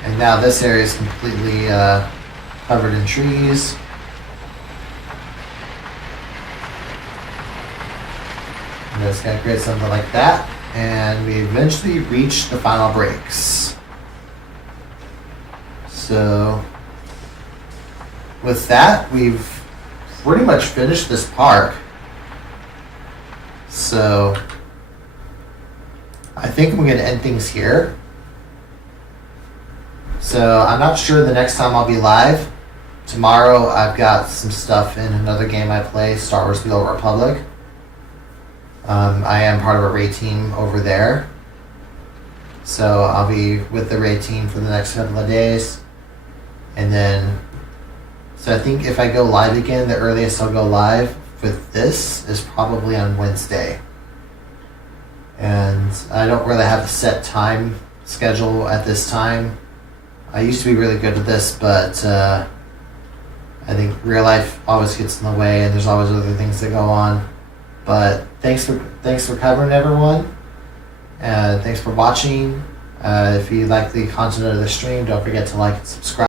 And now this area is completely covered in trees. And it's going to create something like that. And we eventually reach the final brakes. So with that, we've pretty much finished this park. So I think I'm going to end things here. So I'm not sure the next time I'll be live. Tomorrow I've got some stuff in another game I play, Star Wars The Old Republic. I am part of a raid team over there. So I'll be with the raid team for the next couple of days. And then, so I think if I go live again, the earliest I'll go live with this is probably on Wednesday. And I don't really have a set time schedule at this time. I used to be really good at this, but I think real life always gets in the way and there's always other things that go on. But thanks for covering, everyone. Thanks for watching. If you like the content of the stream, don't forget to like and subscribe.